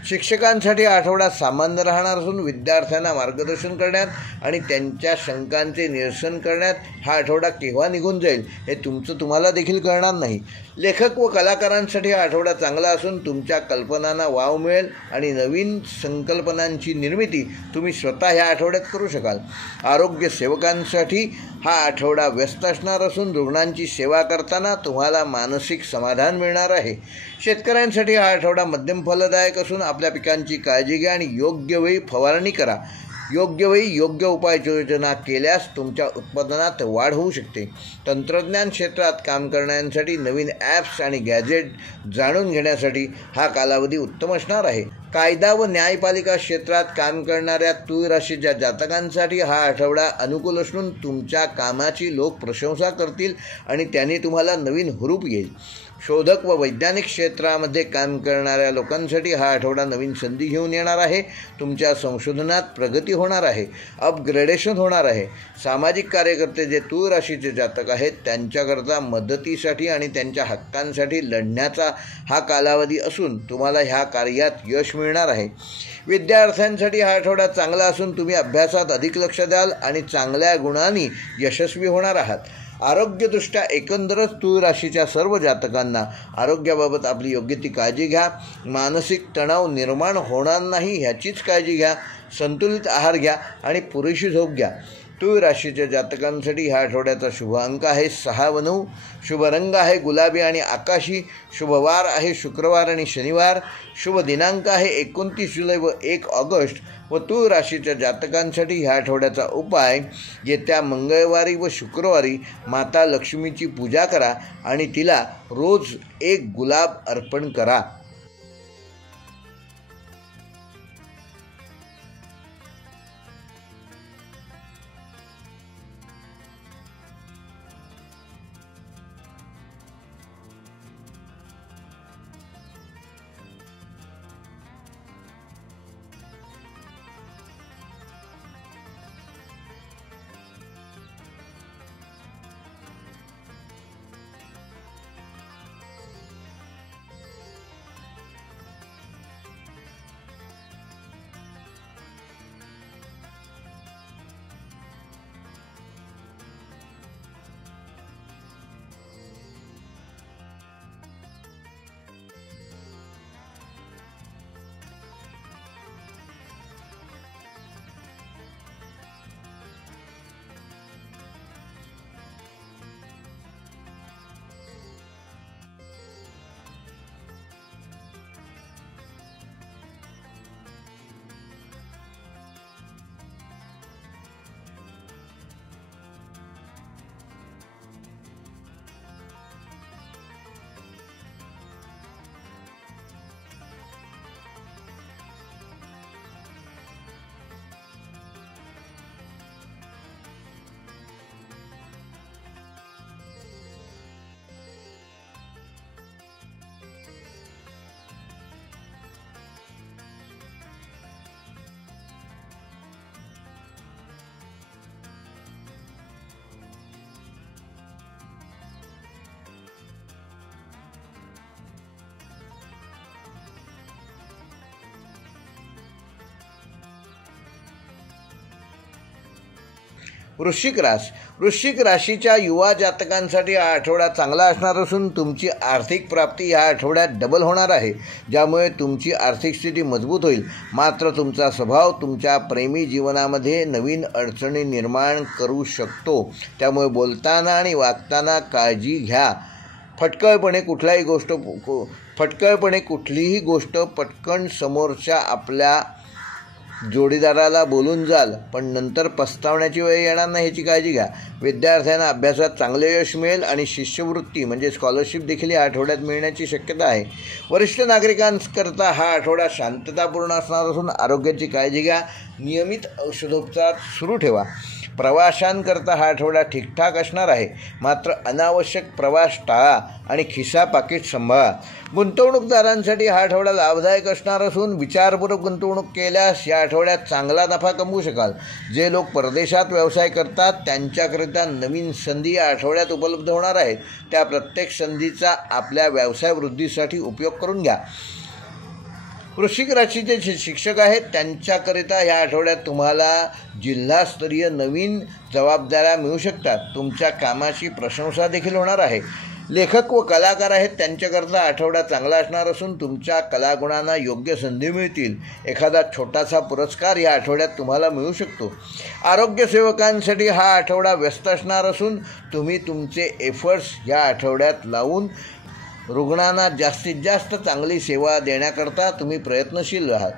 शिक्षकांसाठी हा आठवडा सामान्य राहणार असून विद्यार्थ्यांना मार्गदर्शन करण्यात आणि त्यांच्या शंकांचे निरसन करण्यात हा आठवडा केव्हा निघून जाईल हे तुम्हाला देखील कळणार नाही. लेखक व कलाकारांसाठी हा आठवडा चांगला असून तुमच्या कल्पनांना वाव मिळेल आणि नवीन संकल्पनांची निर्मिती तुम्ही स्वतः ह्या आठवड्यात करू शकाल. आरोग्य सेवकांसाठी हा आठवडा व्यस्त असणार असून रुग्णांची सेवा करताना तुम्हाला मानसिक समाधान मिळणार आहे. शेतकऱ्यांसाठी हा आठवडा मध्यम फलदायक असून आपल्या पिकांची काळजी घ्या आणि योग्य वेळी फवारणी करा. योग्य वेळी योग्य उपाययोजना केल्यास तुमच्या उत्पादनात वाढ होऊ शकते. तंत्रज्ञान क्षेत्रात काम करण्यासाठी नवीन ॲप्स आणि गॅजेट जाणून घेण्यासाठी हा कालावधी उत्तम असणार आहे. कायदा व न्यायपालिका क्षेत्रात काम करणाऱ्या तूळ राशीच्या जातकांसाठी हा आठवडा अनुकूल असून तुमच्या कामाची लोक प्रशंसा करतील आणि त्याने तुम्हाला नवीन हुरूप येईल. शोधक व वैज्ञानिक क्षेत्रामध्ये काम करणाऱ्या लोकांसाठी हा आठवडा नवीन संधी घेऊन येणार आहे. तुमच्या संशोधनात प्रगती होणार आहे, अपग्रेडेशन होणार आहे. सामाजिक कार्यकर्ते जे तूळ राशीचे जातक आहेत त्यांच्याकरता मदतीसाठी आणि त्यांच्या हक्कांसाठी लढण्याचा हा कालावधी असून तुम्हाला ह्या कार्यात यश मिळणार आहे. विद्यार्थ्यांसाठी हा आठवडा चांगला असून तुम्ही अभ्यासात अधिक लक्ष द्याल आणि चांगल्या गुणांनी यशस्वी होणार आहात. आरोग्यदृष्ट्या एकंदरच तूळ राशीच्या सर्व जातकांना आरोग्याबाबत आपली योग्य ती काळजी घ्या. मानसिक तणाव निर्माण होणार नाही ह्याचीच काळजी घ्या. संतुलित आहार घ्या आणि पुरेशी झोप घ्या. तूळ राशीच्या जातकांसाठी ह्या आठवड्याचा शुभ अंक आहे 6 व 9. शुभ रंग आहे गुलाबी आणि आकाशी. शुभवार आहे शुक्रवार आणि शनिवार. शुभ दिनांक आहे 29 जुलै व 1 ऑगस्ट. व तूळ राशीच्या जातकांसाठी ह्या आठवड्याचा उपाय, येत्या मंगळवारी व शुक्रवारी माता लक्ष्मीची पूजा करा आणि तिला रोज 1 गुलाब अर्पण करा. वृश्चिक राशीच्या युवा जातकांसाठी हा आठवडा चांगला असणार असून तुमची आर्थिक प्राप्ती या आठवड्यात डबल होणार आहे, ज्यामुळे तुमची आर्थिक स्थिती मजबूत होईल. मात्र तुमचा स्वभाव तुमच्या प्रेमी जीवनामध्ये नवीन अडचणी निर्माण करू शकतो, त्यामुळे बोलताना आणि वागताना काळजी घ्या. फटकळपणे कुठलीही गोष्ट पटकन समोरच्या आपल्या जोडीदाराला बोलून जाल, पण नंतर पस्तावण्याची वेळ येणार नाही ह्याची काळजी घ्या. विद्यार्थ्यांना अभ्यासात चांगले यश मिळेल आणि शिष्यवृत्ती म्हणजे स्कॉलरशिप देखील या आठवड्यात मिळण्याची शक्यता आहे. वरिष्ठ नागरिकांकरता हा आठवडा शांततापूर्ण असणार असून आरोग्याची काळजी घ्या. नियमित औषधोपचार सुरू ठेवा. प्रवाशांकरता हा आठवडा ठीकठाक असणार आहे, मात्र अनावश्यक प्रवास टाळा आणि खिसा पाकिट सांभाळा. गुंतवणूकदारांसाठी हा आठवडा लाभदायक असणार असून विचारपूर्वक गुंतवणूक केल्यास या आठवड्यात चांगला नफा कमवू शकाल. जे लोक परदेशात व्यवसाय करतात त्यांच्याकरिता नवीन संधी या आठवड्यात उपलब्ध होणार आहेत. त्या प्रत्येक संधीचा आपल्या व्यवसाय वृद्धीसाठी उपयोग करून घ्या. वृश्चिक राशीचे जे शिक्षक आहेत त्यांच्याकरिता ह्या आठवड्यात तुम्हाला जिल्हास्तरीय नवीन जबाबदाऱ्या मिळू शकतात. तुमच्या कामाची प्रशंसा देखील होणार आहे. लेखक व कलाकार आहेत त्यांच्याकरता आठवडा चांगला असणार असून तुमच्या कलागुणांना योग्य संधी मिळतील. एखादा छोटासा पुरस्कार या आठवड्यात तुम्हाला मिळू शकतो. आरोग्यसेवकांसाठी हा आठवडा व्यस्त असणार असून तुम्ही तुमचे एफर्ट्स या आठवड्यात लावून रुग्णांना जास्तीत जास्त चांगली सेवा देण्याकरता तुम्ही प्रयत्नशील आहात.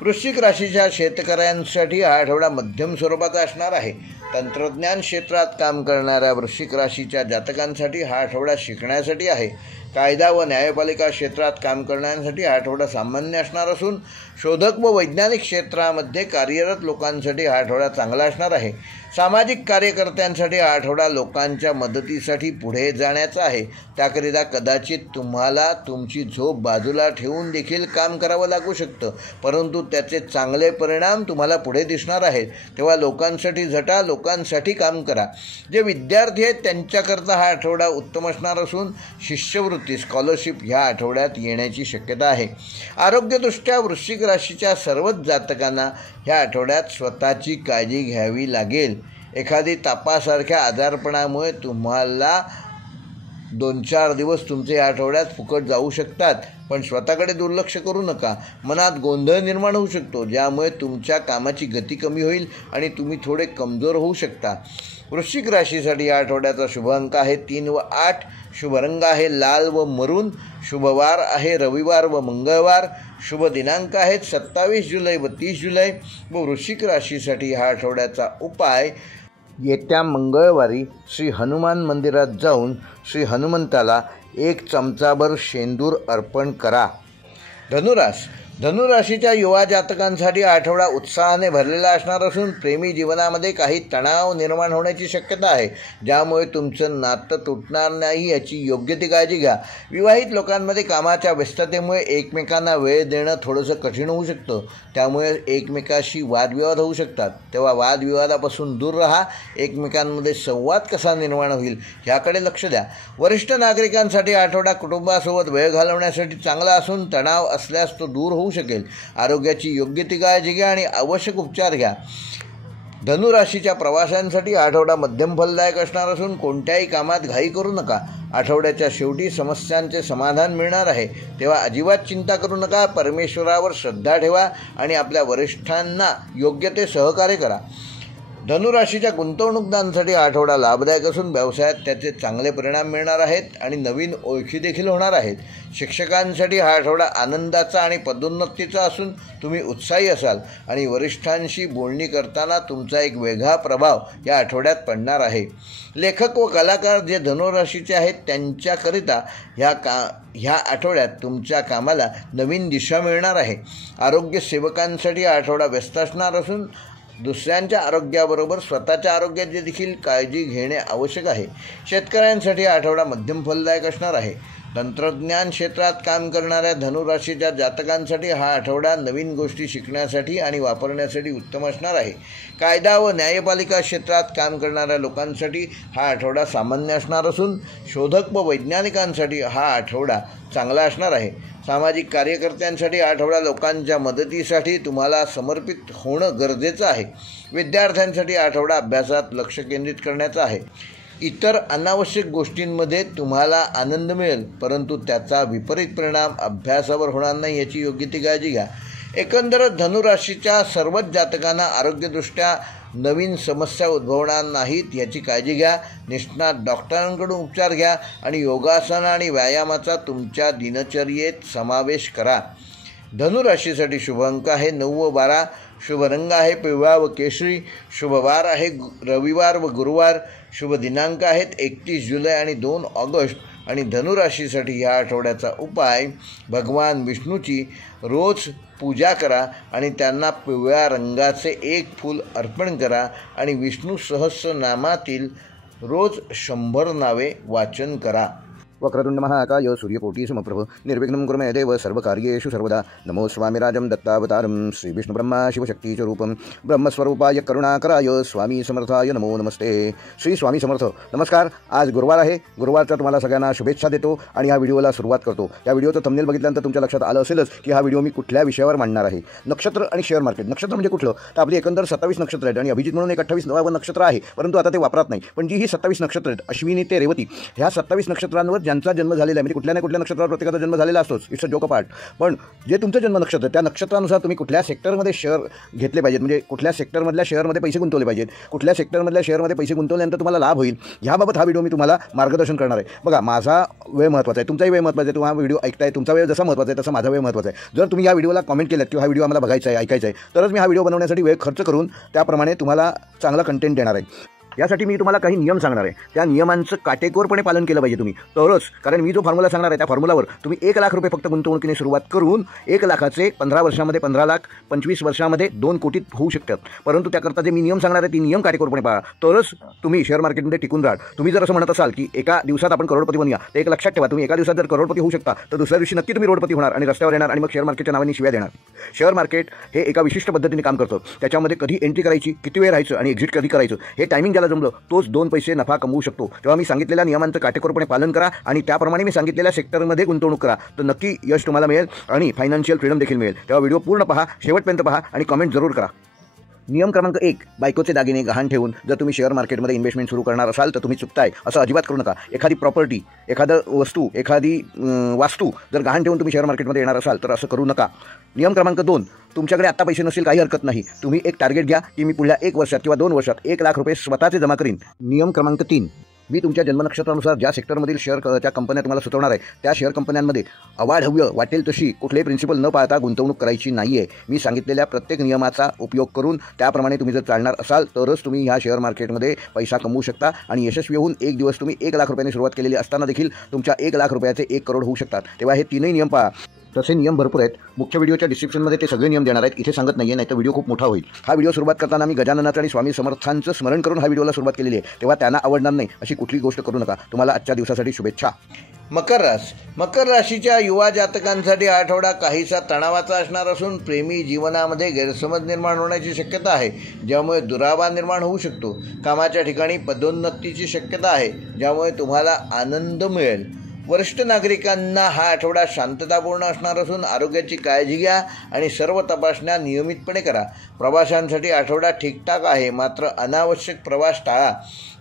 वृश्चिक राशीच्या शेतकऱ्यांसाठी हा आठवडा मध्यम स्वरूपाचा असणार आहे. तंत्रज्ञान क्षेत्रात काम करणाऱ्या वृश्चिक राशीच्या जातकांसाठी हा आठवडा शिकण्यासाठी आहे. कायदा व न्यायपालिका क्षेत्रात काम करण्यासाठी हा आठवडा सामान्य असणार असून शोधक व वैज्ञानिक क्षेत्रामध्ये कार्यरत लोकांसाठी हा आठवडा चांगला असणार आहे. सामाजिक कार्यकर्त्यांसाठी हा आठवडा लोकांच्या मदतीसाठी पुढे जाण्याचा आहे. त्याकरिता कदाचित तुम्हाला तुमची झोप बाजूला ठेवून देखील काम करावं लागू शकतं, परंतु त्याचे चांगले परिणाम तुम्हाला पुढे दिसणार आहेत. तेव्हा लोकांसाठी झटा, लोकांसाठी काम करा. जे विद्यार्थी आहेत त्यांच्याकरता हा आठवडा उत्तम असणार असून शिष्यवृत्ती स्कॉलरशिप ह्या आठवड्यात येण्याची शक्यता आहे. आरोग्यदृष्ट्या वृश्चिक राशीच्या सर्वच जातकांना ह्या आठवड्यात स्वतःची काळजी घ्यावी लागेल. एखादी तापासारख्या आजारपणामुळे तुम्हाला 2-4 दिवस तुमचे या आठवड्यात फुकट जाऊ शकतात, पण स्वतःकडे दुर्लक्ष करू नका. मनात गोंधळ निर्माण होऊ शकतो, ज्यामुळे तुमच्या कामाची गती कमी होईल आणि तुम्ही थोडे कमजोर होऊ शकता. वृश्चिक राशीसाठी या आठवड्याचा शुभ अंक आहे 3 व 8. शुभ रंग आहे लाल व मरून. शुभवार आहे रविवार व मंगळवार. शुभ दिनांक आहेत 27 जुलै व 30 जुलै. व वृश्चिक राशीसाठी हा आठवड्याचा उपाय येत्या मंगळवारी श्री हनुमान मंदिरात जाऊन श्री हनुमंताला 1 चमचाभर शेंदूर अर्पण करा. धनुराशीच्या युवा जातकांसाठी आठवडा उत्साहाने भरलेला असणार असून प्रेमी जीवनामध्ये काही तणाव निर्माण होण्याची शक्यता आहे, ज्यामुळे तुमचं नातं तुटणार नाही याची योग्य ती काळजी घ्या. विवाहित लोकांमध्ये कामाच्या व्यस्ततेमुळे एकमेकांना वेळ देणं थोडंसं कठीण होऊ शकतं, त्यामुळे एकमेकाशी वादविवाद होऊ शकतात. तेव्हा वादविवादापासून दूर राहा. एकमेकांमध्ये संवाद कसा निर्माण होईल ह्याकडे लक्ष द्या. वरिष्ठ नागरिकांसाठी आठवडा कुटुंबासोबत वेळ घालवण्यासाठी चांगला असून तणाव असल्यास तो दूर होऊ शकेल. आरोग्याची योग्य ती काळजी घ्या आणि आवश्यक उपचार घ्या. धनुराशीच्या प्रवाशांसाठी आठवडा मध्यम फलदायक असणार असून कोणत्याही कामात घाई करू नका. आठवड्याच्या शेवटी समस्यांचे समाधान मिळणार आहे, तेव्हा अजिबात चिंता करू नका. परमेश्वरावर श्रद्धा ठेवा आणि आपल्या वरिष्ठांना योग्य ते सहकार्य करा. धनुराशीच्या गुंतवणूकदारांसाठी आठवडा लाभदायक असून व्यवसायात त्याचे चांगले परिणाम मिळणार आहेत आणि नवीन ओळखी देखील होणार आहेत. शिक्षकांसाठी हा आठवडा आनंदाचा आणि पदोन्नतीचा असून तुम्ही उत्साही असाल आणि वरिष्ठांशी बोलणी करताना तुमचा एक वेगळा प्रभाव या आठवड्यात पडणार आहे. लेखक व कलाकार जे धनुराशीचे आहेत त्यांच्याकरिता ह्या आठवड्यात तुमच्या कामाला नवीन दिशा मिळणार आहे. आरोग्य सेवकांसाठी हा आठवडा व्यस्त असणार असून दुसऱ्यांच्या आरोग्याबरोबर स्वतःच्या आरोग्याची देखील काळजी घेणे आवश्यक आहे. शेतकऱ्यांसाठी हा आठवडा मध्यम फलदायक असणार आहे. तंत्रज्ञान क्षेत्रात काम करणाऱ्या धनुराशीच्या जातकांसाठी हा आठवडा नवीन गोष्टी शिकण्यासाठी आणि वापरण्यासाठी उत्तम असणार आहे. कायदा व न्यायपालिका क्षेत्रात काम करणाऱ्या लोकांसाठी हा आठवडा सामान्य असणार असून शोधक व वैज्ञानिकांसाठी हा आठवडा चांगला असणार आहे. सामाजिक कार्यकर्त्यांसाठी आठवडा लोकांच्या मदतीसाठी तुम्हाला समर्पित होणं गरजेचं आहे. विद्यार्थ्यांसाठी आठवडा अभ्यासात लक्ष केंद्रित करण्याचा आहे. इतर अनावश्यक गोष्टींमध्ये तुम्हाला आनंद मिळेल, परंतु त्याचा विपरीत परिणाम अभ्यासावर होणार नाही याची योग्य ती काळजी घ्या. एकंदरच धनुराशीच्या सर्वच जातकांना आरोग्यदृष्ट्या नवीन समस्या उद्भवणार नाहीत याची काळजी घ्या. निष्णात डॉक्टरांकडून उपचार घ्या आणि योगासन आणि व्यायामाचा तुमच्या दिनचर्येत समावेश करा. धनुराशीसाठी शुभ अंक आहे 9 व 12. शुभ रंग आहे पिवळा व केशरी. शुभवार आहे रविवार व गुरुवार. शुभ दिनांक आहेत 31 जुलै आणि 2 ऑगस्ट. आणि धनुराशीसाठी या आठवड्याचा उपाय भगवान विष्णूची रोज पूजा करा आणि त्यांना पिवळ्या रंगाचे 1 फूल अर्पण करा आणि विष्णू सहस्रनामातील रोज 100 नावे वाचन करा. वक्रतुंड महाकाय सूर्यकोटी समप्रभ निर्विघ्नं कुरु मे देव सर्वकार्येषु सर्वदा. नमो स्वामिराजं दत्तावतारं श्री विष्णु ब्रह्मा शिवशक्तीस्वरूपं ब्रह्मस्वरूपाय करुणाकराय स्वामी समर्थाय नमो नमस्ते. श्री स्वामी समर्थ. नमस्कार. आज गुरुवार आहे. गुरुवारच्या तुम्हाला सगळ्यांना शुभेच्छा देतो आणि या व्हिडिओला सुरुवात करतो. या व्हिडिओचं थंबनेल बघितल्यानंतर तुमच्या लक्षात आलं असेलच की हा व्हिडिओ मी कुठल्या विषयावर मांडणार आहे. नक्षत्र आणि शेअर मार्केट. नक्षत्र म्हणजे कुठलं तर आपली एकंदर 27 नक्षत्र आहेत आणि अभिजित म्हणून एक 28 नक्षत्र आहे, परंतु आता ते वापरात नाही. पण जी ही 27 नक्षत्र आहेत अश्विनी ते रेवती ह्या 27 नक्षत्रांवर ज्यांचा जन्म झालेला आहे, म्हणजे कुठल्या ना कुठल्या नक्षत्रावर प्रत्येकाचा जन्म झालेला असतोच. It's a joke part. पण जे तुमचं जन्म नक्षत्र त्या नक्षत्रानुसार तुम्ही कुठल्या सेक्टरमध्ये शेअर घेतले पाहिजेत, म्हणजे कुठल्या सेक्टरमधल्या शेअरमध्ये पैसे गुंतवले पाहिजेत, कुठल्या सेक्टरमधल्या शेअरमध्ये पैसे गुंतवल्यानंतर तुम्हाला लाभ होईल ह्याबाबत हा व्हिडिओ मी तुम्हाला मार्गदर्शन करणार आहे. बघा, माझा वेळ महत्त्वाचा आहे, तुमचाही वेळ महत्त्वाचा आहे. तुम्ही हा व्हिडिओ ऐकताय, तुमचा वेळ जसा महत्त्वाचा आहे तसा माझा वेळ महत्त्वाचा आहे. जर तुम्ही या व्हिडिओला कमेंट केलं किंवा हा व्हिडिओ आम्हाला बघायचा आहे, ऐकायचा आहे, तरच मी हा व्हिडिओ बनवण्यासाठी वेळ खर्च करून त्याप्रमाणे तुम्हाला चांगला कंटेंट देणार आहे. यासाठी मी तुम्हाला काही नियम सांगणार आहे. त्या नियमांचं काटेकोरपणे पालन केलं पाहिजे तुम्ही, तरच. कारण मी जो फॉर्म्युला सांगणार आहे त्या फॉर्म्युलावर तुम्ही 1 लाख रुपये फक्त गुंतवणुकीने सुरुवात करून 1 लाखाचे 15 वर्षामध्ये 15 लाख, 25 वर्षामध्ये 2 कोटी होऊ शकतात. परंतु त्याकरता जे मी नियम सांगणार आहे ती नियम काटेकोरपणे पहा, तरच तुम्ही शेअर मार्केटमध्ये टिकून राहाल. तुम्ही जर असं म्हणत असाल की एका दिवसात आपण करोडपती बनूया, तर एक लक्षात ठेवा, तुम्ही एका दिवसात जर करोडपती होऊ शकता तर दुसऱ्या दिवशी नक्की तुम्ही रोडपती होणार आणि रस्त्यावर येणार आणि मग शेअर मार्केटच्या नावाने शिव्या देणार. शेअर मार्केट हे एका विशिष्ट पद्धतीने काम करतं. त्याच्यामध्ये कधी एंट्री करायची, किती वेळ राहायचं आणि एक्झिट कधी करायचं, हे टायमिंग ज्याला जमलं तोच 2 पैसे नफा कमवू शकतो. तेव्हा मी सांगितलेल्या नियमांचं काटेकोरपणे पालन करा आणि त्याप्रमाणे मी सांगितलेल्या सेक्टरमध्ये गुंतवणूक करा, तर नक्की यश तुम्हाला मिळेल आणि फायनान्शियल फ्रीडम देखील मिळेल. तेव्हा व्हिडिओ पूर्ण पहा, शेवटपर्यंत पहा आणि कमेंट जरूर करा. नियम क्रमांक 1, बायकोचे दागिने गहाण ठेवून जर तुम्ही शेअर मार्केटमध्ये इन्व्हेस्टमेंट सुरू करणार असाल तर तुम्ही चुकताय. असं अजिबात करू नका. एखादी प्रॉपर्टी, एखादं वस्तू, एखादी वास्तू जर गहाण ठेवून तुम्ही शेअर मार्केटमध्ये येणार असाल तर असं करू नका. नियम क्रमांक 2, तुमच्याकडे आता पैसे नसतील काही हरकत नाही. तुम्ही एक टार्गेट घ्या की मी पुढल्या 1 वर्षात किंवा 2 वर्षात 1 लाख रुपये स्वतःचे जमा करीन. नियम क्रमांक 3, मी तुमच्या जन्मनक्षत्रानुसार ज्या सेक्टरमधील त्या कंपन्या तुम्हाला सुचवणार आहे त्या शेअर कंपन्यांमध्ये अवाढव्य वाटेल तशी कुठलेही प्रिन्सिपल न पाळता गुंतवणूक करायची नाही आहे. मी सांगितलेल्या प्रत्येक नियमाचा उपयोग करून त्याप्रमाणे तुम्ही जर चालणार असाल तरच तुम्ही ह्या शेअर मार्केटमध्ये पैसा कमवू शकता आणि यशस्वी होऊन एक दिवस तुम्ही 1 लाख रुपयांनी सुरुवात केलेली असताना देखील तुमच्या 1 लाख रुपयाचे 1 करोड होऊ शकतात. तेव्हा हे 3ही नियम पहा. तसे नियम भरपूर आहेत. मुख्य व्हिडिओच्या डिस्क्रिप्शनमध्ये ते सगळे नियम देणार आहेत. इथे सांगत नाही आहे, नाही तर व्हिडिओ खूप मोठा होईल. हा व्हिडिओ सुरुवात करताना मी गजाननाचं आणि स्वामी समर्थांचं स्मरण करून हा व्हिडिओला सुरुवात केलेली आहे. तेव्हा त्यांना आवडणार नाही अशी कुठली गोष्ट करू नका. तुम्हाला आजच्या दिवसासाठी शुभेच्छा. मकर राशीच्या युवा जातकांसाठी हा आठवडा काहीसा तणावाचा असणार असून प्रेमी जीवनामध्ये गैरसमज निर्माण होण्याची शक्यता आहे, ज्यामुळे दुरावा निर्माण होऊ शकतो. कामाच्या ठिकाणी पदोन्नतीची शक्यता आहे, ज्यामुळे तुम्हाला आनंद मिळेल. वरिष्ठ नागरिकांना हा आठवडा शांततापूर्ण असणार असून आरोग्याची काळजी घ्या आणि सर्व तपासण्या नियमितपणे करा. प्रवाशांसाठी आठवडा ठीकठाक आहे, मात्र अनावश्यक प्रवास टाळा.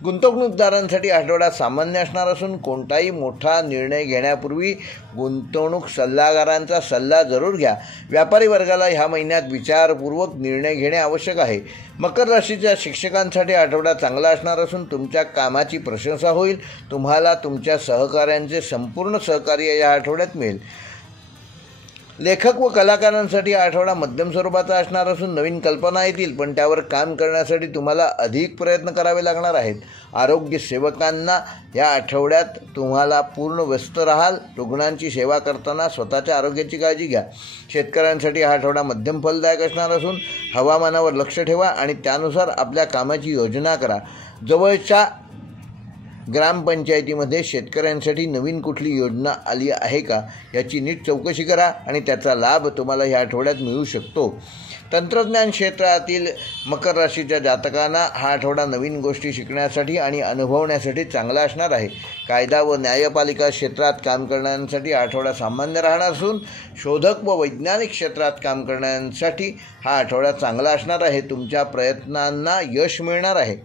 गुंतवणूकदारांसाठी आठवडा सामान्य असणार असून कोणताही मोठा निर्णय घेण्यापूर्वी गुंतवणूक सल्लागारांचा सल्ला जरूर घ्या. व्यापारी वर्गाला ह्या महिन्यात विचारपूर्वक निर्णय घेणे आवश्यक आहे. मकर राशीच्या शिक्षकांसाठी आठवडा चांगला असणार असून तुमच्या कामाची प्रशंसा होईल. तुम्हाला तुमच्या सहकाऱ्यांचे संपूर्ण सहकार्य या आठवड्यात मिळेल. लेखक व कलाकारांसाठी आठवडा मध्यम स्वरूपाचा असणार असून नवीन कल्पना येतील, पण त्यावर काम करण्यासाठी तुम्हाला अधिक प्रयत्न करावे लागणार आहेत. आरोग्य सेवकांना या आठवड्यात तुम्हाला पूर्ण व्यस्त राहाल. रुग्णांची सेवा करताना स्वतःच्या आरोग्याची काळजी घ्या. शेतकऱ्यांसाठी हा आठवडा मध्यम फलदायक असणार असून हवामानावर लक्ष ठेवा आणि त्यानुसार आपल्या कामाची योजना करा. जवळच्या ग्रामपंचायतीमध्ये शेतकऱ्यांसाठी नवीन कुठली योजना आली आहे का याची नीट चौकशी करा आणि त्याचा लाभ तुम्हाला ह्या आठवड्यात मिळू शकतो. तंत्रज्ञान क्षेत्रातील मकर राशीच्या जातकांना हा आठवडा नवीन गोष्टी शिकण्यासाठी आणि अनुभवण्यासाठी चांगला असणार आहे. कायदा व न्यायपालिका क्षेत्रात काम करण्यासाठी आठवडा सामान्य राहणार असून शोधक व वैज्ञानिक क्षेत्रात काम करण्यासाठी हा आठवडा चांगला असणार आहे. तुमच्या प्रयत्नांना यश मिळणार आहे.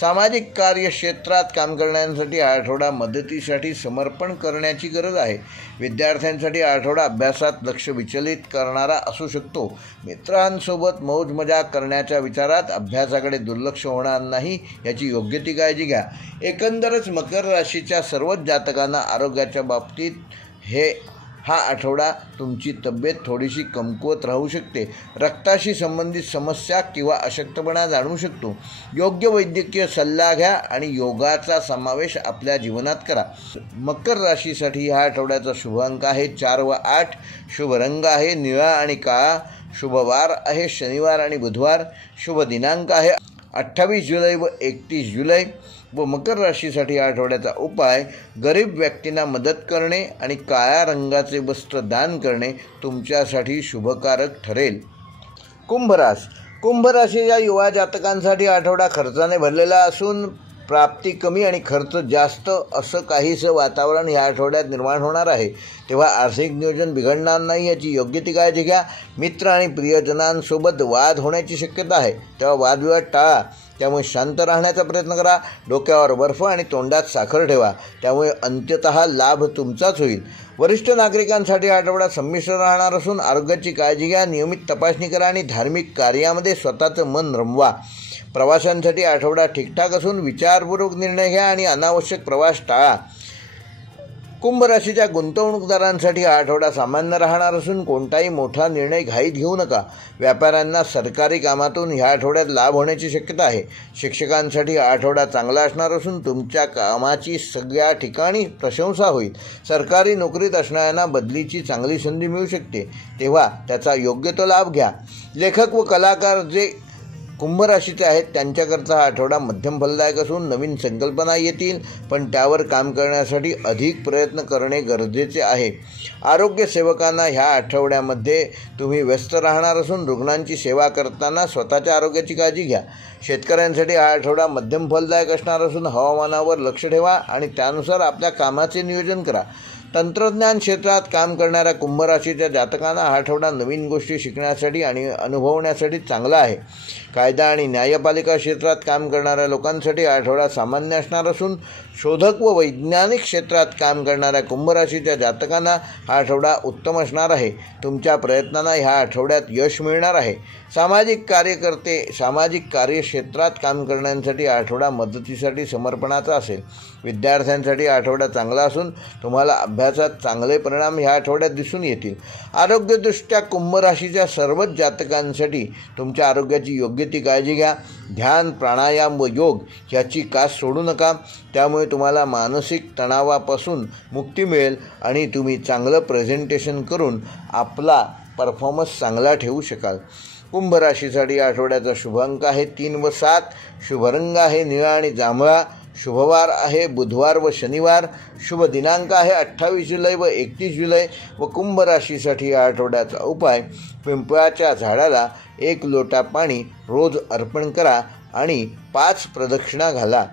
सामाजिक कार्यक्षेत्रात काम करण्यासाठी हा आठवडा मदतीसाठी समर्पण करण्याची गरज आहे. विद्यार्थ्यांसाठी हा आठवडा अभ्यासात लक्ष विचलित करणारा असू शकतो. मित्रांसोबत मौज मजा करण्याच्या विचारात अभ्यासाकडे दुर्लक्ष होणार नाही याची योग्य ती काळजी घ्या. एकंदरच मकर राशीच्या सर्वच जातकांना आरोग्याच्या बाबतीत हा आठवडा तुमची तब्येत थोडीशी कमकुवत राहू शकते. रक्ताशी संबंधित समस्या किंवा अशक्तपणा जाणवू शकतो. योग्य वैद्यकीय सल्ला घ्या आणि योगाचा समावेश आपल्या जीवनात करा. मकर राशीसाठी ह्या आठवड्याचा शुभ अंक आहे 4 व 8. शुभ रंग आहे निळा आणि काळा. शुभ वार आहे शनिवार आणि बुधवार. शुभ दिनांक आहे 28 जुलै व 31 जुलै. व मकर राशीसाठी आठवड्याचा उपाय गरीब व्यक्तींना मदत करणे आणि काळ्या रंगाचे वस्त्र दान करणे तुमच्यासाठी शुभकारक ठरेल. कुंभ राशीच्या युवा जातकांसाठी आठवडा खर्चाने भरलेला असून प्राप्ती कमी आणि खर्च जास्त असं काहीसं वातावरण या आठवड्यात निर्माण होणार आहे. तेव्हा आर्थिक नियोजन बिघडणार नाही याची योग्य ती काळजी घ्या. मित्र आणि प्रियजनांसोबत वाद होण्याची शक्यता आहे, तेव्हा वादविवाद टाळा. त्यामुळे शांत राहण्याचा प्रयत्न करा. डोक्यावर बर्फ आणि तोंडात साखर ठेवा, त्यामुळे अंत्यतः लाभ तुमचाच होईल. वरिष्ठ नागरिकांसाठी आठवडा संमिश्र राहणार असून आरोग्याची काळजी घ्या. नियमित तपासणी करा आणि धार्मिक कार्यामध्ये स्वतःचं मन रमवा. प्रवाशांसाठी आठवडा ठीकठाक असून विचारपूर्वक निर्णय घ्या आणि अनावश्यक प्रवास टाळा. कुंभ राशीच्या गुंतवणूकदारांसाठी हा आठवडा सामान्य राहणार असून कोणताही मोठा निर्णय घाईत घेऊ नका. व्यापाऱ्यांना सरकारी कामातून ह्या आठवड्यात लाभ होण्याची शक्यता आहे. शिक्षकांसाठी हा आठवडा चांगला असणार असून तुमच्या कामाची सगळ्या ठिकाणी प्रशंसा होईल. सरकारी नोकरीत असणाऱ्यांना बदलीची चांगली संधी मिळू शकते, तेव्हा त्याचा योग्य तो लाभ घ्या. लेखक व कलाकार जे कुंभ राशीचे आहेत त्यांच्याकरता हा आठवडा मध्यम फलदायक असून नवीन संकल्पना येतील, पण त्यावर काम करण्यासाठी अधिक प्रयत्न करणे गरजेचे आहे. आरोग्य सेवकांना ह्या आठवड्यामध्ये तुम्ही व्यस्त राहणार असून रुग्णांची सेवा करताना स्वतःच्या आरोग्याची काळजी घ्या. शेतकऱ्यांसाठी हा आठवडा मध्यम फलदायक असणार असून हवामानावर लक्ष ठेवा आणि त्यानुसार आपल्या कामाचे नियोजन करा. तंत्रज्ञान क्षेत्रात काम करणाऱ्या कुंभ राशीच्या जातकांना हा आठवडा नवीन गोष्टी शिकण्यासाठी आणि अनुभवण्यासाठी चांगला आहे. कायदा आणि न्यायपालिका क्षेत्रात काम करणाऱ्या लोकांसाठी हा आठवडा सामान्य असणार असून शोधक व वैज्ञानिक क्षेत्रात काम करणाऱ्या कुंभ राशीच्या जातकांना हा आठवडा उत्तम असणार आहे. तुमच्या प्रयत्नांना ह्या आठवड्यात यश मिळणार आहे. सामाजिक कार्यकर्ते सामाजिक कार्यक्षेत्रात काम करण्यासाठी हा आठवडा मदतीसाठी समर्पणाचा असेल. विद्यार्थ्यांसाठी हा आठवडा चांगला असून तुम्हाला अभ्यासात चांगले परिणाम ह्या आठवड्यात दिसून येतील. आरोग्यदृष्ट्या कुंभ राशीच्या सर्वच जातकांसाठी तुमच्या आरोग्याची योग्य ती काळजी घ्या. ध्यान, प्राणायाम व योग ह्याची कास सोडू नका. त्यामुळे तुम्हाला मानसिक तणावापासून मुक्ती मिळेल आणि तुम्ही चांगलं प्रेझेंटेशन करून आपला परफॉर्मन्स चांगला ठेवू शकाल. कुंभ राशीसाठी आठवड्याचा शुभ अंक आहे 3 व 7. शुभ रंग आहे निळा आणि जांभळा. शुभवार आहे बुधवार व शनिवार. शुभ दिनांक आहे 28 जुलै व 31 जुलै. व कुंभ राशीसाठी या आठवड्याचा उपाय, पिंपळाच्या झाडाला 1 लोटा पाणी रोज अर्पण करा आणि 5 प्रदक्षिणा घाला.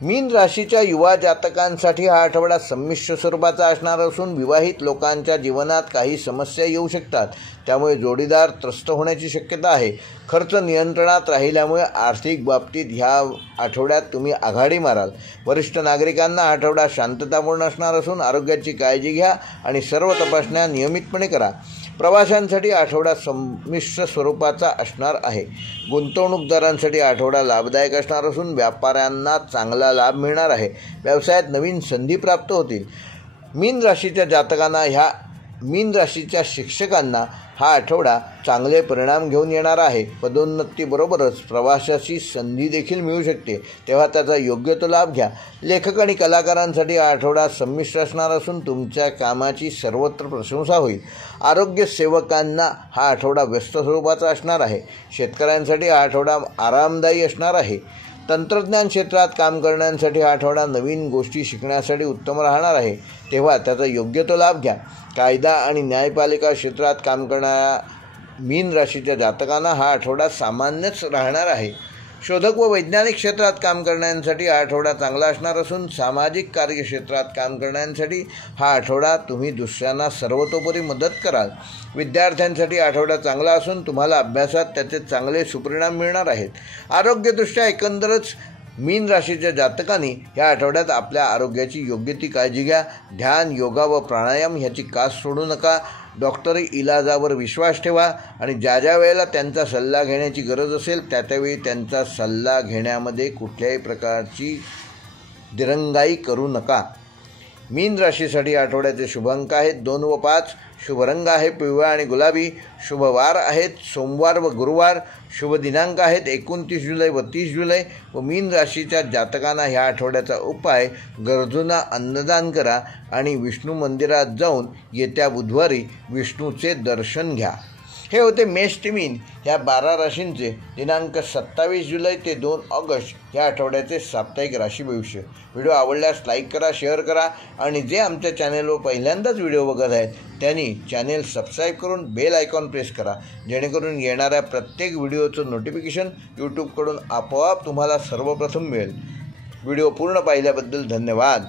मीन राशीच्या युवा जातकांसाठी हा आठवडा संमिश्र स्वरूपाचा असणार असून विवाहित लोकांच्या जीवनात काही समस्या येऊ शकतात, त्यामुळे जोडीदार त्रस्त होण्याची शक्यता आहे. खर्च नियंत्रणात राहिल्यामुळे आर्थिक बाबतीत ह्या आठवड्यात तुम्ही आघाडी माराल. वरिष्ठ नागरिकांना हा आठवडा शांततापूर्ण असणार असून आरोग्याची काळजी घ्या आणि सर्व तपासण्या नियमितपणे करा. प्रवाशांसाठी आठवडा संमिश्र स्वरूपाचा असणार आहे. गुंतवणूकदारांसाठी आठवडा लाभदायक असणार असून व्यापाऱ्यांना चांगला लाभ मिळणार आहे. व्यवसायात नवीन संधी प्राप्त होतील. मीन राशीच्या शिक्षकांना हा आठवडा चांगले परिणाम घेऊन येणार आहे. पदोन्नतीबरोबरच प्रवासाची संधी देखील मिळू शकते, तेव्हा त्याचा योग्य तो लाभ घ्या. लेखक आणि कलाकारांसाठी हा आठवडा संमिश्र असणार असून तुमच्या कामाची सर्वत्र प्रशंसा होईल. आरोग्य सेवकांना हा आठवडा व्यस्त स्वरूपाचा असणार आहे. शेतकऱ्यांसाठी हा आठवडा आरामदायी असणार आहे. तंत्रज्ञान क्षेत्रात काम करण्यासाठी हा आठवडा नवीन गोष्टी शिकण्यासाठी उत्तम राहणार आहे, तेव्हा त्याचा योग्य तो लाभ घ्या. कायदा आणि न्यायपालिका क्षेत्रात काम करणाऱ्या मीन राशीच्या जातकांना हा आठवडा सामान्यच राहणार आहे. शोधक व वैज्ञानिक क्षेत्रात काम करण्यासाठी हा आठवडा चांगला असणार असून सामाजिक कार्यक्षेत्रात काम करण्यासाठी हा आठवडा तुम्ही दुसऱ्यांना सर्वतोपरी मदत कराल. विद्यार्थ्यांसाठी आठवडा चांगला असून तुम्हाला अभ्यासात त्याचे चांगले सुपरिणाम मिळणार आहेत. आरोग्यदृष्ट्या एकंदरच मीन राशीच्या जातकांनी या आठवड्यात आपल्या आरोग्याची योग्य ती काळजी घ्या. ध्यान, योगा व प्राणायाम ह्याची कास सोडू नका. डॉक्टरी इलाजावर विश्वास ठेवा आणि ज्या ज्या वेळेला त्यांचा सल्ला घेण्याची गरज असेल त्या त्यावेळी त्यांचा सल्ला घेण्यामध्ये कुठल्याही प्रकारची दिरंगाई करू नका. मीन राशीसाठी आठवड्याचे शुभ अंक आहेत 2 व 5. शुभ रंग आहे पिवळा आणि गुलाबी. शुभ वार आहेत सोमवार व गुरुवार. शुभ दिनांक आहेत 29 जुलै व 30 जुलै. व मीन राशीच्या जातकांना ह्या आठवड्याचा उपाय, गरजूंना अन्नदान करा आणि विष्णू मंदिरात जाऊन येत्या बुधवारी विष्णूचे दर्शन घ्या. हे होते मेष ते मीन ह्या 12 राशींचे दिनांक 27 जुलै ते 2 ऑगस्ट या आठवड्याचे साप्ताहिक राशी भविष्य. व्हिडिओ आवडल्यास लाईक करा, शेअर करा आणि जे आमच्या चॅनेलवर पहिल्यांदाच व्हिडिओ बघत आहेत त्यांनी चॅनेल सबस्क्राईब करून बेल आयकॉन प्रेस करा, जेणेकरून येणाऱ्या प्रत्येक व्हिडिओचं नोटिफिकेशन यूट्यूबकडून आपोआप तुम्हाला सर्वप्रथम मिळेल. व्हिडिओ पूर्ण पाहिल्याबद्दल धन्यवाद.